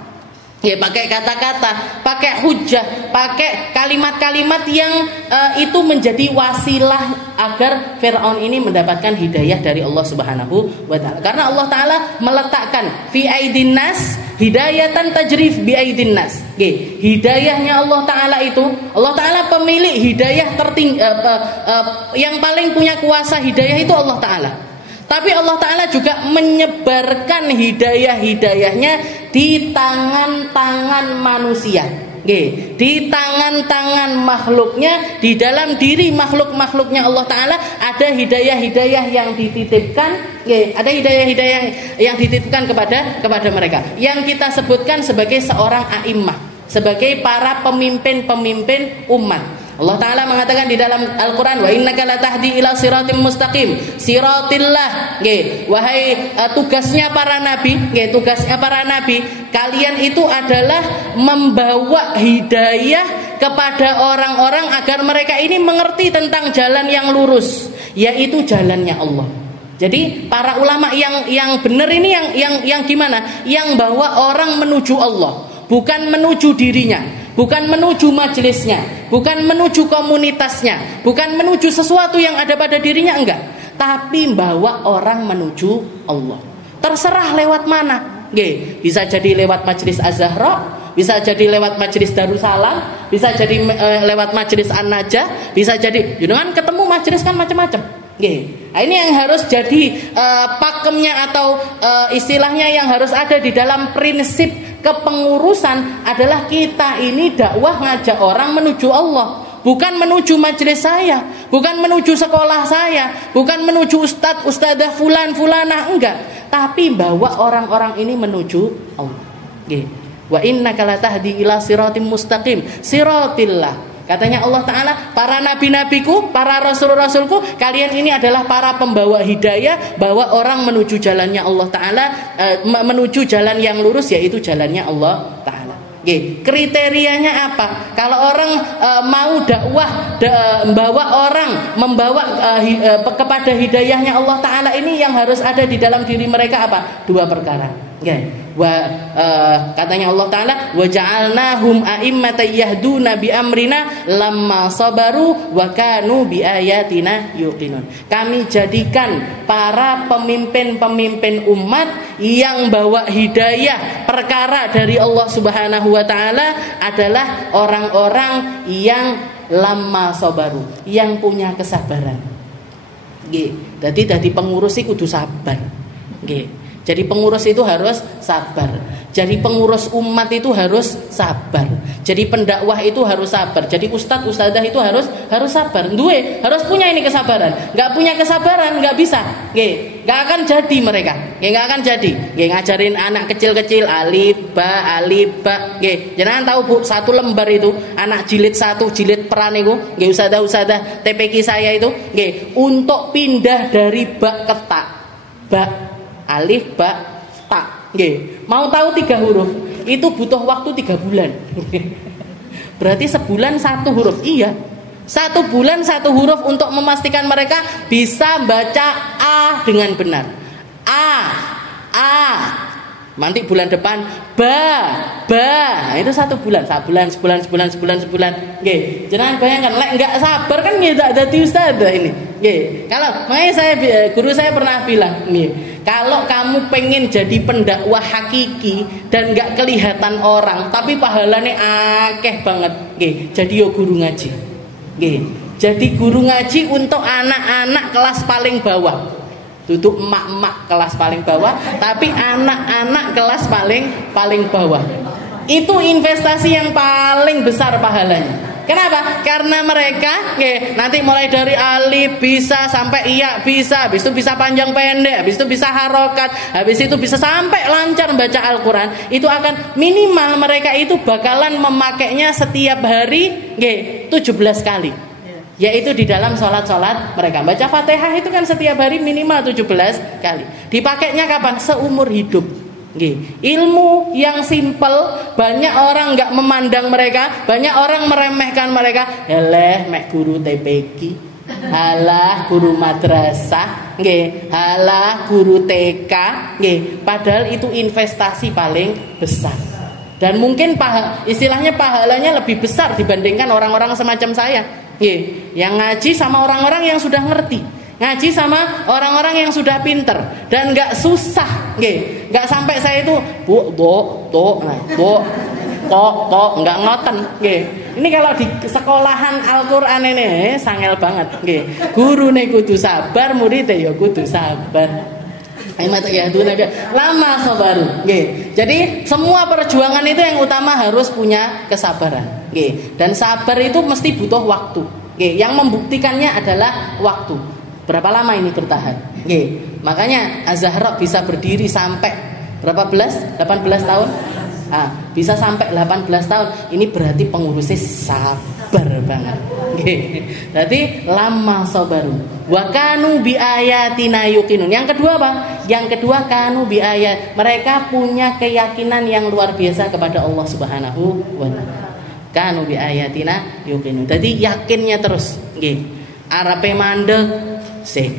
Pakai kata-kata, pakai hujah, pakai kalimat-kalimat yang itu menjadi wasilah agar Fir'aun ini mendapatkan hidayah dari Allah Subhanahu wa Ta'ala. Karena Allah Ta'ala meletakkan fi aidin nas hidayatan tajrif bi aidin nas. Hidayahnya Allah Ta'ala itu, Allah Ta'ala pemilik hidayah tertinggi, yang paling punya kuasa hidayah itu Allah Ta'ala. Tapi Allah Ta'ala juga menyebarkan hidayah-hidayahnya di tangan-tangan manusia, di tangan-tangan makhluknya, di dalam diri makhluk-makhluknya Allah Ta'ala ada hidayah-hidayah yang dititipkan, ada hidayah-hidayah yang dititipkan kepada mereka, yang kita sebutkan sebagai seorang a'immah, sebagai para pemimpin-pemimpin umat. Allah Ta'ala mengatakan di dalam Al-Quran, wa innaka latahdi ila siratim mustaqim, siratillah. Wahai tugasnya para nabi, kalian itu adalah membawa hidayah kepada orang-orang agar mereka ini mengerti tentang jalan yang lurus, yaitu jalannya Allah. Jadi para ulama yang benar ini yang gimana? Yang bawa orang menuju Allah, bukan menuju dirinya, bukan menuju majelisnya, bukan menuju komunitasnya, bukan menuju sesuatu yang ada pada dirinya, enggak. Tapi bawa orang menuju Allah. Terserah lewat mana. Bisa jadi lewat majelis Az-Zahra, bisa jadi lewat majelis Darussalam, bisa jadi lewat majelis An-Najah, bisa jadi kan ketemu majelis kan macam-macam. Nah, ini yang harus jadi pakemnya atau istilahnya yang harus ada di dalam prinsip kepengurusan adalah kita ini dakwah ngajak orang menuju Allah, bukan menuju majelis saya, bukan menuju sekolah saya, bukan menuju ustadz, ustadzah fulanah, enggak, tapi bawa orang-orang ini menuju Allah. Wa innaka latahdi ila siratim mustaqim, siratillah. Katanya Allah Ta'ala, para nabi-nabiku, para rasul-rasulku, kalian ini adalah para pembawa hidayah, bawa orang menuju jalannya Allah Ta'ala, menuju jalan yang lurus, yaitu jalannya Allah Ta'ala. Kriterianya apa? Kalau orang mau dakwah, membawa kepada hidayahnya Allah Ta'ala, ini yang harus ada di dalam diri mereka apa? Dua perkara. Katanya Allah Ta'ala, wa ja'alnahum a'immatan yahduna bi amrina lamma sabaru wa kanu bi ayatina yuqinun. Kami jadikan para pemimpin-pemimpin umat yang bawa hidayah perkara dari Allah Subhanahu wa Ta'ala adalah orang-orang yang lamma sabaru, yang punya kesabaran. Jadi pengurus itu kudu sabar. Jadi pengurus itu harus sabar. Jadi pengurus umat itu harus sabar. Jadi pendakwah itu harus sabar. Jadi ustadz, ustadzah itu harus sabar. Harus punya ini kesabaran. Gak punya kesabaran gak bisa. Gak akan jadi mereka. Gak akan jadi. Ngajarin anak kecil-kecil alif ba. Jangan tahu Bu, satu lembar itu anak jilid 1, jilid peran itu. Ustadzah TPQ saya itu. Untuk pindah dari ba ke ta. Ba alif ba ta. Mau tahu 3 huruf itu butuh waktu 3 bulan. Berarti sebulan 1 huruf. Iya, 1 bulan 1 huruf untuk memastikan mereka bisa baca A dengan benar. A. Nanti bulan depan ba. Itu 1 bulan. Sebulan. Jangan bayangkan, lek enggak sabar kan enggak ada ustadzah ini. Kalau makanya guru saya pernah bilang, kalau kamu pengen jadi pendakwah hakiki dan enggak kelihatan orang, tapi pahalanya akeh banget, jadi yo guru ngaji. Jadi guru ngaji untuk anak-anak kelas paling bawah. Duduk emak-emak kelas paling bawah, tapi anak-anak kelas paling bawah. Itu investasi yang paling besar pahalanya. Kenapa? Karena mereka nanti mulai dari alif bisa sampai iya bisa, habis itu bisa panjang pendek, habis itu bisa harokat, habis itu bisa sampai lancar baca Al-Quran. Itu akan minimal mereka itu bakalan memakainya setiap hari 17 kali. Yaitu di dalam sholat-sholat mereka. Baca Fatihah itu kan setiap hari minimal 17 kali. Dipakainya kapan? Seumur hidup. Ilmu yang simpel, banyak orang gak memandang mereka, banyak orang meremehkan mereka. Mek guru TPQ, halah guru madrasah, halah guru TK, padahal itu investasi paling besar. Dan mungkin istilahnya pahalanya lebih besar dibandingkan orang-orang semacam saya. Yang ngaji sama orang-orang yang sudah ngerti, ngaji sama orang-orang yang sudah pinter dan nggak susah, nggak sampai saya itu nggak ngoten, Ini kalau di sekolahan Al-Quran ini sangel banget, Guru nih kudu sabar, murid ya kudu sabar. Lama sabaru. Jadi semua perjuangan itu yang utama harus punya kesabaran. Dan sabar itu mesti butuh waktu. Yang membuktikannya adalah waktu. Berapa lama ini bertahan? Makanya Az-Zahra bisa berdiri sampai berapa belas? 18 tahun. Bisa sampai 18 tahun. Ini berarti pengurusnya sabar banget. Berarti lama sabaru. Wa kanu bi ayatina yuqinun. Yang kedua apa? Yang kedua kanu bi ayat. Mereka punya keyakinan yang luar biasa kepada Allah Subhanahu wa taala. Kanu bi ayatina yuqinun. Jadi yakinnya terus. Arepe mandeg sih.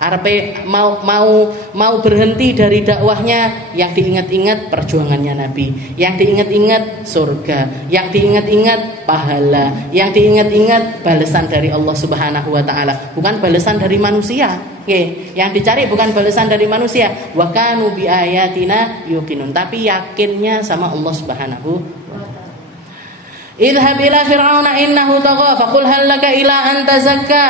Arepe mau berhenti dari dakwahnya, yang diingat-ingat perjuangannya Nabi, yang diingat-ingat surga, yang diingat-ingat pahala, yang diingat-ingat balasan dari Allah Subhanahu wa taala, bukan balasan dari manusia. Oke, yang dicari bukan balasan dari manusia. Wa kanu bi ayatina yuqinun, tapi yakinnya sama Allah Subhanahu wa taala. Idhhab ila fir'auna innahu tagha faqul hal laka ila an tazakka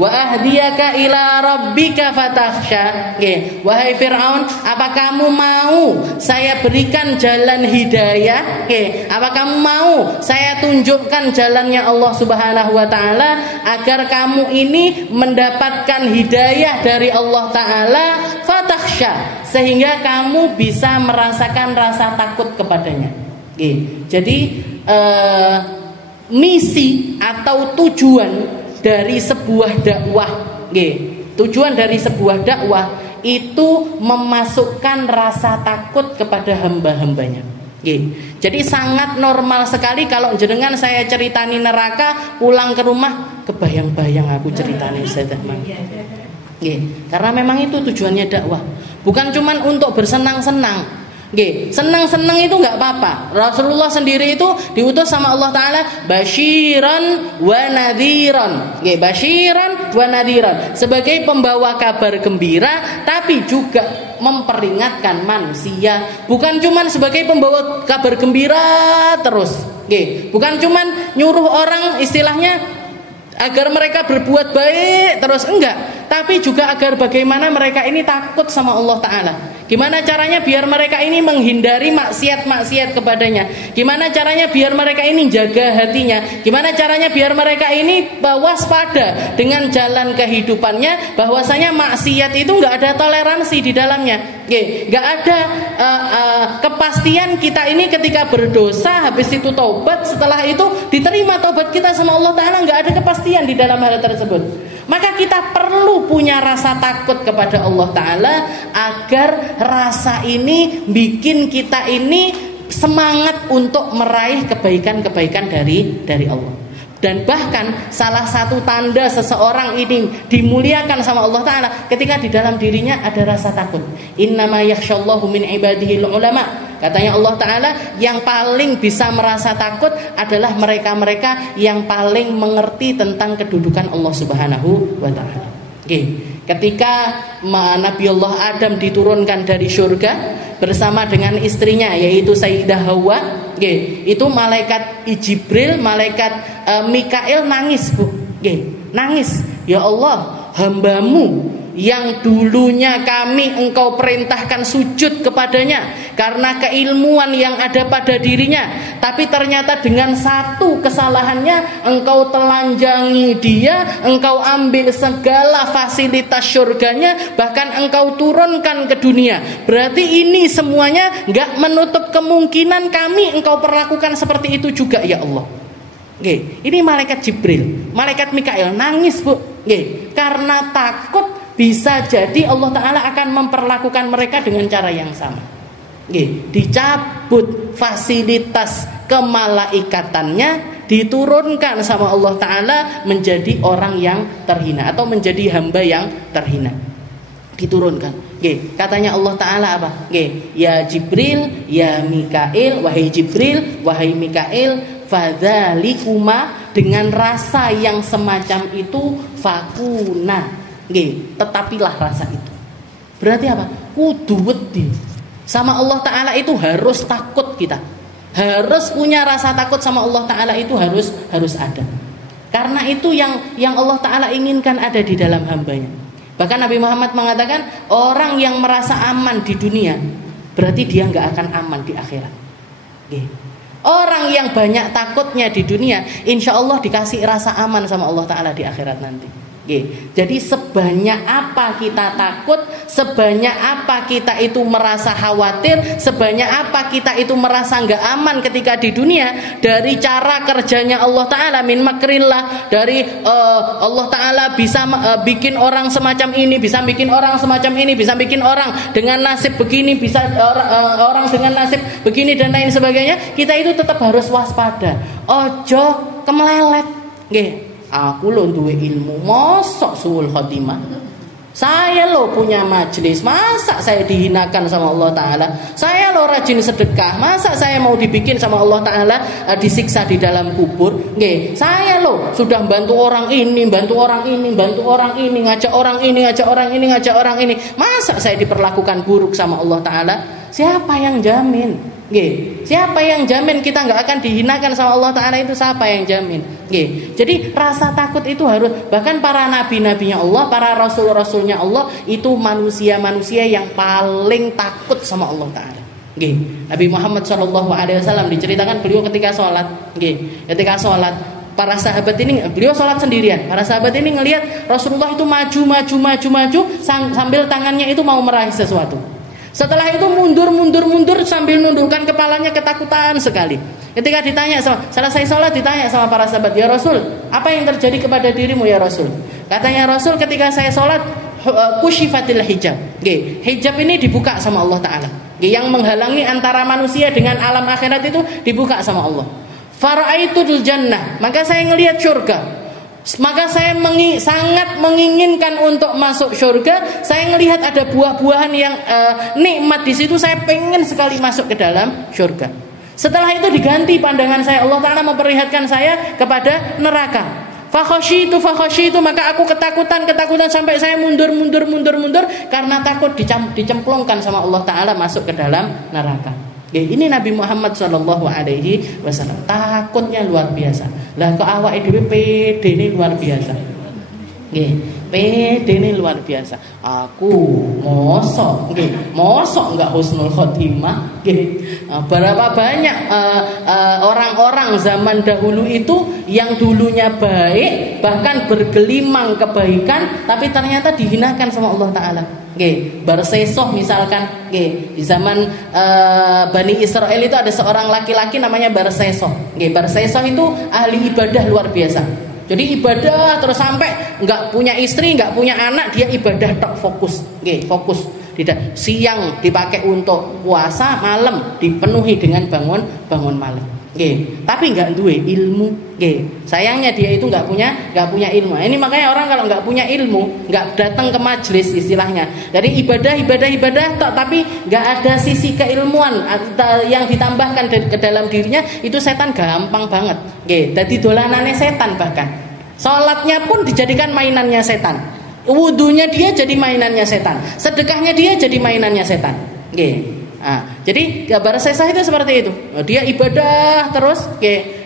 wa ahdiyaka ila rabbika fatakhsha. Wahai Fir'aun, apa kamu mau saya berikan jalan hidayah? Apa kamu mau saya tunjukkan jalannya Allah Subhanahu wa taala agar kamu ini mendapatkan hidayah dari Allah taala, fatakhsha, sehingga kamu bisa merasakan rasa takut kepadanya. Jadi misi atau tujuan dari sebuah dakwah, tujuan dari sebuah dakwah itu memasukkan rasa takut kepada hamba-hambanya. Jadi sangat normal sekali kalau jenengan saya ceritani neraka, pulang ke rumah kebayang-bayang aku ceritani sedemang. Karena memang itu tujuannya dakwah, bukan cuman untuk bersenang-senang. Senang-senang itu nggak apa-apa. Rasulullah sendiri itu diutus sama Allah Taala basyiran wa nadhiran. Basyiran wa nadhiran, sebagai pembawa kabar gembira, tapi juga memperingatkan manusia. Bukan cuman sebagai pembawa kabar gembira terus. Bukan cuman nyuruh orang istilahnya agar mereka berbuat baik terus, enggak, tapi juga agar bagaimana mereka ini takut sama Allah Ta'ala. Gimana caranya biar mereka ini menghindari maksiat-maksiat kepadanya, gimana caranya biar mereka ini jaga hatinya, gimana caranya biar mereka ini waspada dengan jalan kehidupannya, bahwasanya maksiat itu enggak ada toleransi di dalamnya. Enggak ada kepastian kita ini ketika berdosa habis itu taubat, setelah itu diterima taubat kita sama Allah Ta'ala, enggak ada kepastian di dalam hal tersebut. Maka kita perlu punya rasa takut kepada Allah Ta'ala agar rasa ini bikin kita ini semangat untuk meraih kebaikan-kebaikan dari Allah. Dan bahkan salah satu tanda seseorang ini dimuliakan sama Allah Ta'ala ketika di dalam dirinya ada rasa takut. Innama yakhshallahu min ibadihil ulama. Katanya Allah Ta'ala, yang paling bisa merasa takut adalah mereka-mereka yang paling mengerti tentang kedudukan Allah Subhanahu wa Ta'ala. Ketika Nabi Allah Adam diturunkan dari surga bersama dengan istrinya yaitu Sayyidah Hawa, itu malaikat Jibril, malaikat Mikail nangis, Bu. Nangis, ya Allah, hambamu yang dulunya kami engkau perintahkan sujud kepadanya karena keilmuan yang ada pada dirinya, tapi ternyata dengan satu kesalahannya engkau telanjangi dia, engkau ambil segala fasilitas surganya, bahkan engkau turunkan ke dunia. Berarti ini semuanya enggak menutup kemungkinan kami engkau perlakukan seperti itu juga, ya Allah. Ini malaikat Jibril, malaikat Mikail nangis, Bu. Karena takut bisa jadi Allah Ta'ala akan memperlakukan mereka dengan cara yang sama. Dicabut fasilitas kemalaikatannya, diturunkan sama Allah Ta'ala menjadi orang yang terhina atau menjadi hamba yang terhina. Diturunkan. Katanya Allah Ta'ala apa? Ya Jibril, ya Mikail, wahai Jibril, wahai Mikail, fadzalikuma, dengan rasa yang semacam itu, fakuna, tetapilah rasa itu. Berarti apa? Kudu wedi sama Allah Ta'ala, itu harus takut kita. Harus punya rasa takut sama Allah Ta'ala, itu harus ada. Karena itu yang Allah Ta'ala inginkan ada di dalam hambanya. Bahkan Nabi Muhammad mengatakan, orang yang merasa aman di dunia berarti dia gak akan aman di akhirat. Orang yang banyak takutnya di dunia, insya Allah dikasih rasa aman sama Allah Ta'ala di akhirat nanti. Jadi sebanyak apa kita takut, sebanyak apa kita itu merasa khawatir, sebanyak apa kita itu merasa nggak aman ketika di dunia, dari cara kerjanya Allah Ta'ala, min makrillah, dari Allah Ta'ala bisa bikin orang semacam ini, bisa bikin orang semacam ini, bisa bikin orang dengan nasib begini, bisa orang dengan nasib begini dan lain sebagainya. Kita itu tetap harus waspada, ojo kemelelet. Aku lho duwe ilmu, mosok suul khotimah. Saya loh punya majelis, masa saya dihinakan sama Allah Ta'ala? Saya loh rajin sedekah, masa saya mau dibikin sama Allah Ta'ala disiksa di dalam kubur? Nggih, saya loh sudah bantu orang ini, bantu orang ini, bantu orang ini, ngajak orang ini, ngajak orang ini, ngajak orang ini, masa saya diperlakukan buruk sama Allah Ta'ala? Siapa yang jamin? Nggih, siapa yang jamin kita nggak akan dihinakan sama Allah Ta'ala? Itu siapa yang jamin? Nggih. Jadi rasa takut itu harus, bahkan para nabi-nabinya Allah, para rasul-rasulnya Allah itu manusia-manusia yang paling takut sama Allah Ta'ala. Nggih. Nabi Muhammad SAW diceritakan beliau ketika sholat, nggih, ketika sholat para sahabat ini, beliau sholat sendirian. Para sahabat ini ngelihat Rasulullah itu maju sambil tangannya itu mau meraih sesuatu. Setelah itu mundur sambil nundukkan kepalanya, ketakutan sekali. Ketika ditanya selesai sholat, ditanya sama para sahabat, ya Rasul, apa yang terjadi kepada dirimu ya Rasul? Katanya Rasul, ketika saya sholat kushifatil hijab. Hijab ini dibuka sama Allah Ta'ala. Yang menghalangi antara manusia dengan alam akhirat itu dibuka sama Allah. Fara'aitul jannah, maka saya ngelihat surga. Maka saya sangat menginginkan untuk masuk surga. Saya melihat ada buah-buahan yang nikmat di situ. Saya pengen sekali masuk ke dalam surga. Setelah itu diganti pandangan saya. Allah Ta'ala memperlihatkan saya kepada neraka. Fakhashitu, maka aku ketakutan sampai saya mundur karena takut dicemplungkan sama Allah Ta'ala masuk ke dalam neraka. Ini Nabi Muhammad SAW takutnya luar biasa. Lah kok awake dhewe pede ini luar biasa. Pede ini luar biasa. Aku mosok enggak husnul khotimah. Berapa banyak orang-orang zaman dahulu itu yang dulunya baik, bahkan bergelimang kebaikan, tapi ternyata dihinakan sama Allah Ta'ala. Barsesoh misalkan, di zaman Bani Israel itu ada seorang laki-laki namanya Barsesoh. Barsesoh itu ahli ibadah luar biasa. Jadi ibadah terus sampai nggak punya istri, nggak punya anak, dia ibadah tok fokus. Tidak, siang dipakai untuk puasa, malam dipenuhi dengan bangun malam. Tapi nggak duwe ilmu. Sayangnya dia itu nggak punya ilmu. Ini makanya orang kalau nggak punya ilmu, nggak datang ke majelis istilahnya. Jadi ibadah, tapi nggak ada sisi keilmuan yang ditambahkan ke dalam dirinya, itu setan gampang banget. Jadi dolanannya setan bahkan. Sholatnya pun dijadikan mainannya setan. Wudunya dia jadi mainannya setan. Sedekahnya dia jadi mainannya setan. Jadi kabar sesah itu seperti itu. Dia ibadah terus,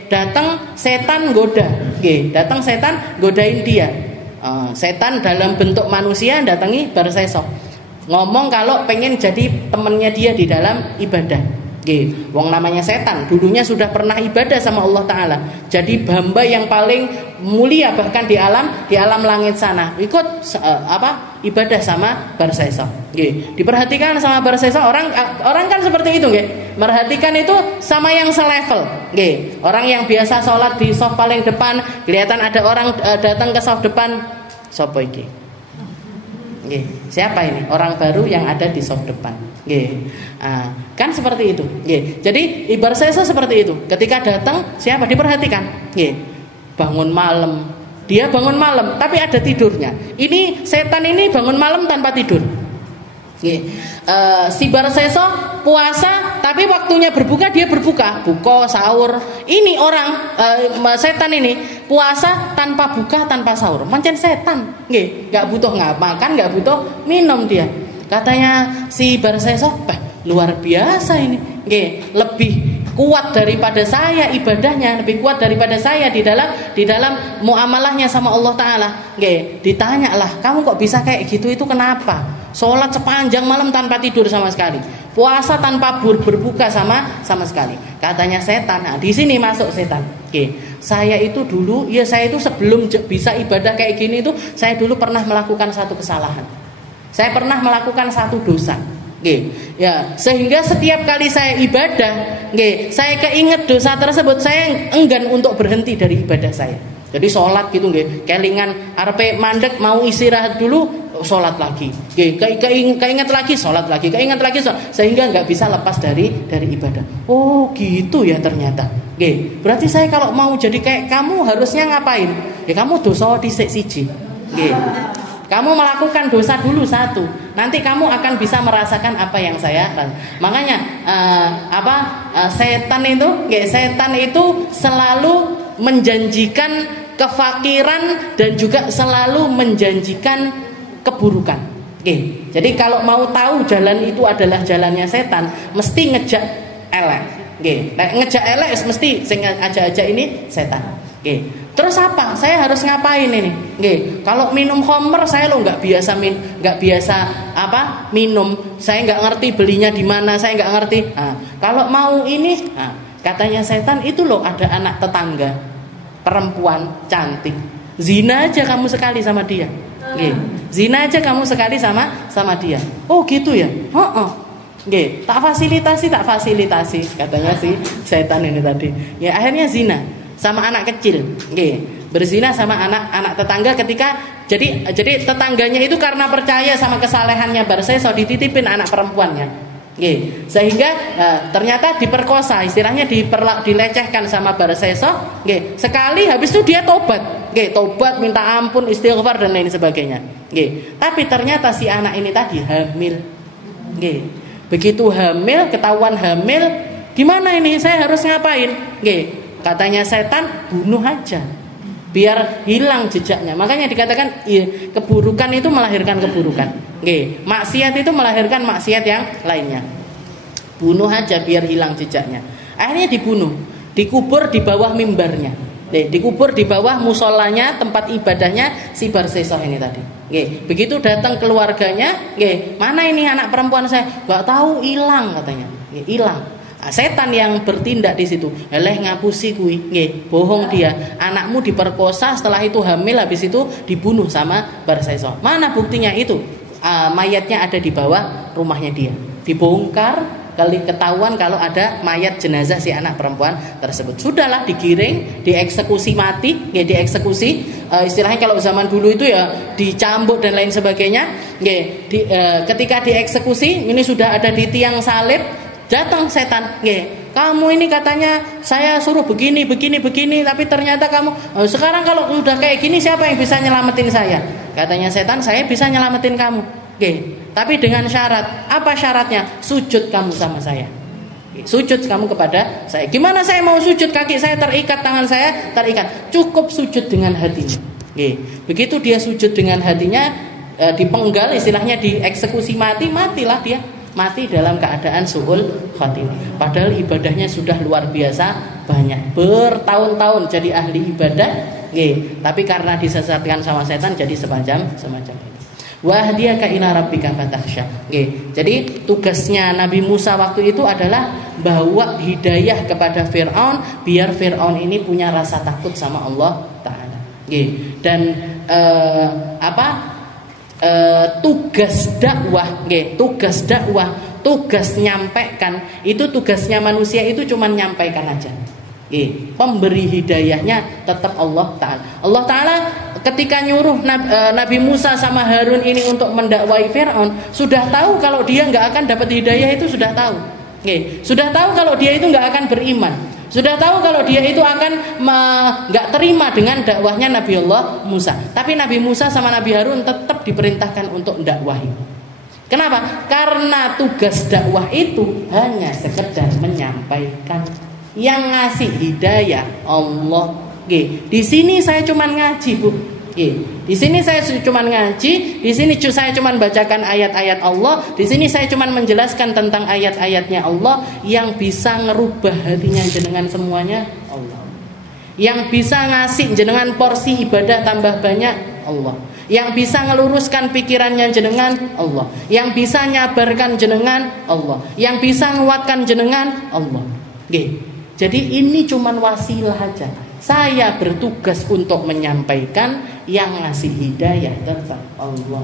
datang setan goda, datang setan godain dia. Setan dalam bentuk manusia datangi barsesok, ngomong kalau pengen jadi temannya dia di dalam ibadah. Wong namanya setan dulunya sudah pernah ibadah sama Allah Ta'ala, jadi hamba yang paling mulia bahkan di alam langit sana, ikut ibadah sama barsesok. Diperhatikan sama barsesok, orang kan seperti itu, merhatikan itu sama yang selevel. Orang yang biasa sholat di saf paling depan, kelihatan ada orang datang ke saf depan, sapa iki? Siapa ini? Orang baru yang ada di saf depan. Kan seperti itu. Jadi ibarat saya seperti itu. Ketika datang, siapa diperhatikan? Bangun malam. Dia bangun malam, tapi ada tidurnya. Ini setan ini bangun malam tanpa tidur. Si Barseso puasa, tapi waktunya berbuka dia berbuka, buka sahur. Ini orang setan ini puasa tanpa buka, tanpa sahur. Mancen setan, nggak butuh makan, nggak butuh minum dia. Katanya si Barseso, luar biasa ini, lebih kuat daripada saya ibadahnya, lebih kuat daripada saya di dalam muamalahnya sama Allah Ta'ala. Ditanya lah, kamu kok bisa kayak gitu, itu kenapa? Sholat sepanjang malam tanpa tidur sama sekali, puasa tanpa berbuka sama sekali. Katanya setan. Nah, di sini masuk setan. Saya itu dulu, saya itu sebelum bisa ibadah kayak gini itu, saya dulu pernah melakukan satu kesalahan. Saya pernah melakukan satu dosa. Sehingga setiap kali saya ibadah, saya keinget dosa tersebut, saya enggan untuk berhenti dari ibadah saya. Jadi sholat gitu, kelingan arepe mandek mau istirahat dulu, sholat lagi, keinget lagi sholat lagi, keinget lagi sholat, sehingga nggak bisa lepas dari ibadah. Oh gitu ya ternyata. Berarti saya kalau mau jadi kayak kamu harusnya ngapain? Kamu dosa dhisik siji. Kamu melakukan dosa dulu satu, nanti kamu akan bisa merasakan apa yang saya makanya setan itu selalu menjanjikan kefakiran dan juga selalu menjanjikan keburukan. Jadi kalau mau tahu jalan itu adalah jalannya setan, mesti ngejak elek. Ngejak elek mesti sing aja ini setan. Terus apa? Saya harus ngapain ini? Kalau minum khamr saya nggak biasa minum. Saya nggak ngerti belinya di mana, saya nggak ngerti. Kalau mau ini, katanya setan itu loh, ada anak tetangga perempuan cantik, zina aja kamu sekali sama dia. Zina aja kamu sekali sama dia. Oh gitu ya. Tak fasilitasi katanya si setan ini tadi. Ya akhirnya zina sama anak kecil. Berzina sama anak tetangga ketika jadi tetangganya itu karena percaya sama kesalehannya Barseso dititipin anak perempuannya. Sehingga ternyata diperkosa, istilahnya dilecehkan sama Barseso. Sekali habis itu dia tobat. Tobat, minta ampun, istighfar dan lain sebagainya. Tapi ternyata si anak ini tadi hamil. Begitu hamil, ketahuan hamil, gimana ini? Saya harus ngapain? Katanya setan, bunuh aja biar hilang jejaknya. Makanya dikatakan keburukan itu melahirkan keburukan. Maksiat itu melahirkan maksiat yang lainnya. Bunuh aja biar hilang jejaknya. Akhirnya dibunuh, dikubur di bawah mimbarnya. Dikubur di bawah musolanya, tempat ibadahnya si Barseso ini tadi. Begitu datang keluarganya, mana ini anak perempuan saya? Gak tahu, hilang katanya. Hilang. Setan yang bertindak di situ. Ngapusi kui. Bohong dia. Anakmu diperkosa, setelah itu hamil, habis itu dibunuh sama Barseso. Mana buktinya itu? Mayatnya ada di bawah rumahnya dia. Dibongkar, kali ketahuan kalau ada mayat jenazah si anak perempuan tersebut. Sudahlah, digiring, dieksekusi mati, dieksekusi. Istilahnya kalau zaman dulu itu ya dicambuk dan lain sebagainya. Ketika dieksekusi, ini sudah ada di tiang salib, datang setan. Kamu ini katanya saya suruh begini, tapi ternyata kamu sekarang kalau udah kayak gini, siapa yang bisa nyelamatin saya? Katanya setan, saya bisa nyelamatin kamu. Tapi dengan syarat. Apa syaratnya? Sujud kamu sama saya. Sujud kamu kepada saya. Gimana saya mau sujud? Kaki saya terikat, tangan saya terikat. Cukup sujud dengan hatinya. Begitu dia sujud dengan hatinya, dipenggal, istilahnya dieksekusi mati, matilah dia. Mati dalam keadaan su'ul khotimah. Padahal ibadahnya sudah luar biasa banyak, bertahun-tahun jadi ahli ibadah. Tapi karena disesatkan sama setan jadi semacam itu. Wahdiyaka ila rabbika fatakhsha. Jadi tugasnya Nabi Musa waktu itu adalah bawa hidayah kepada Fir'aun biar Fir'aun ini punya rasa takut sama Allah Ta'ala. Dan tugas dakwah, tugas nyampaikan itu, tugasnya manusia itu cuma nyampaikan aja. Pemberi hidayahnya tetap Allah Ta'ala. Allah Ta'ala ketika nyuruh Nabi Musa sama Harun ini untuk mendakwai Fir'aun, sudah tahu kalau dia nggak akan dapat hidayah, itu sudah tahu. Sudah tahu kalau dia itu nggak akan beriman. Sudah tahu kalau dia itu akan nggak terima dengan dakwahnya Nabi Allah Musa. Tapi Nabi Musa sama Nabi Harun tetap diperintahkan untuk dakwahi. Kenapa? Karena tugas dakwah itu hanya sekedar menyampaikan. Yang ngasih hidayah Allah. Di sini saya cuma ngaji, Bu. Di sini saya cuma ngaji, di sini saya cuma bacakan ayat-ayat Allah, di sini saya cuma menjelaskan tentang ayat-ayatnya Allah. Yang bisa ngerubah hatinya jenengan semuanya Allah. Yang bisa ngasih jenengan porsi ibadah tambah banyak Allah. Yang bisa ngeluruskan pikirannya jenengan Allah. Yang bisa nyabarkan jenengan Allah. Yang bisa nguatkan jenengan Allah. Jadi ini cuman wasilah aja. Saya bertugas untuk menyampaikan, yang ngasih hidayah tetap Allah.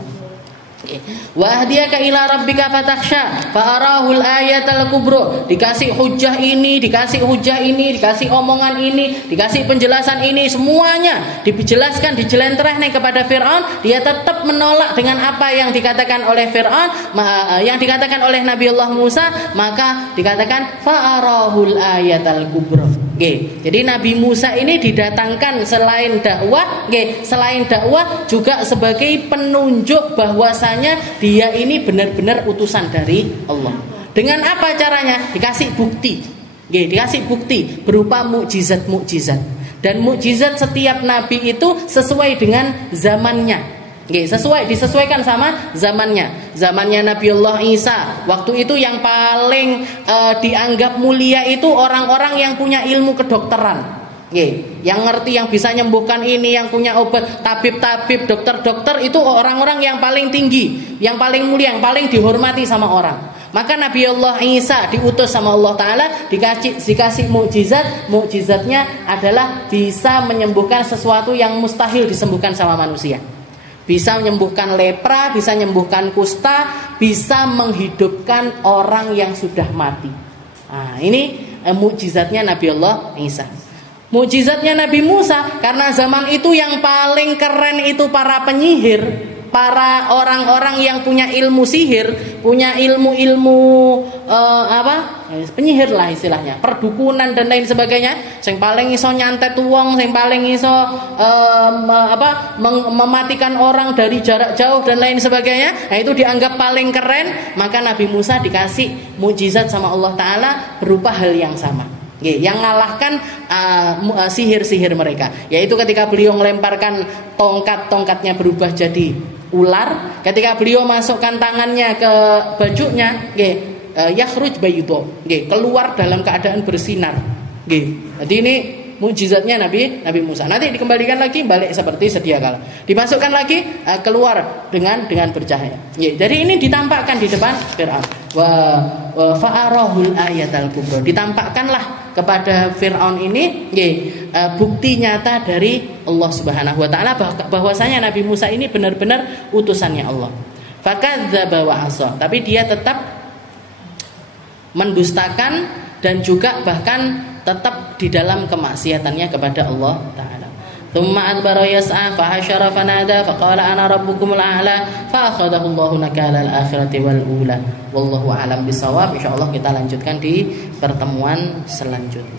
Wahdiyaka ila rabbika fatakhsha fa'arahul ayatal kubra. Dikasih hujah ini, dikasih hujah ini, dikasih omongan ini, dikasih penjelasan ini, semuanya dijelaskan, dijelentrehkan kepada Fir'aun. Dia tetap menolak dengan apa yang dikatakan oleh Fir'aun, yang dikatakan oleh Nabi Allah Musa. Maka dikatakan fa'arahul ayatal kubra. Nggih. Jadi Nabi Musa ini didatangkan selain dakwah, nggih, selain dakwah juga sebagai penunjuk bahwasanya dia ini benar-benar utusan dari Allah. Dengan apa caranya? Dikasih bukti. Nggih, dikasih bukti berupa mukjizat-mukjizat. Dan mukjizat setiap nabi itu sesuai dengan zamannya. Disesuaikan sama zamannya. Zamannya Nabiullah Isa, waktu itu yang paling dianggap mulia itu orang-orang yang punya ilmu kedokteran. Yang ngerti, yang bisa nyembuhkan ini, yang punya obat, tabib-tabib, dokter-dokter, itu orang-orang yang paling tinggi, yang paling mulia, yang paling dihormati sama orang. Maka Nabiullah Isa diutus sama Allah Ta'ala, dikasih mukjizat. Mukjizatnya adalah bisa menyembuhkan sesuatu yang mustahil disembuhkan sama manusia. Bisa menyembuhkan lepra, bisa menyembuhkan kusta, bisa menghidupkan orang yang sudah mati. Nah, ini mukjizatnya Nabiullah Isa. Mukjizatnya Nabi Musa, karena zaman itu yang paling keren itu para penyihir, para orang-orang yang punya ilmu sihir, punya ilmu-ilmu penyihir lah istilahnya, perdukunan dan lain sebagainya. Yang paling iso nyantet wong, yang paling iso mematikan orang dari jarak jauh dan lain sebagainya. Nah, itu dianggap paling keren. Maka Nabi Musa dikasih mukjizat sama Allah Ta'ala berupa hal yang sama, yang ngalahkan sihir-sihir mereka. Yaitu ketika beliau melemparkan tongkatnya berubah jadi ular, ketika beliau masukkan tangannya ke bajunya, yakhruj bayudo, keluar dalam keadaan bersinar. Jadi ini mukjizatnya Nabi Musa. Nanti dikembalikan lagi balik seperti sedia kala. Dimasukkan lagi keluar dengan bercahaya. Jadi ini ditampakkan di depan Fir'aun. Wa fa'arahul ayatal kubra. Ditampakkanlah kepada Fir'aun ini bukti nyata dari Allah Subhanahu wa taala bahwasanya Nabi Musa ini benar-benar utusannya Allah. Fakadzdzaba wa 'asa. Tapi dia tetap mendustakan dan juga bahkan tetap di dalam kemaksiatannya kepada Allah Ta'ala. Tsumma adbara yas'a fa hasyara fanada faqala ana rabbukumul a'la fa akhadahu Allahu nakala al-akhirati wal ula. Wallahu a'lam bissawab. Insyaallah kita lanjutkan di pertemuan selanjutnya.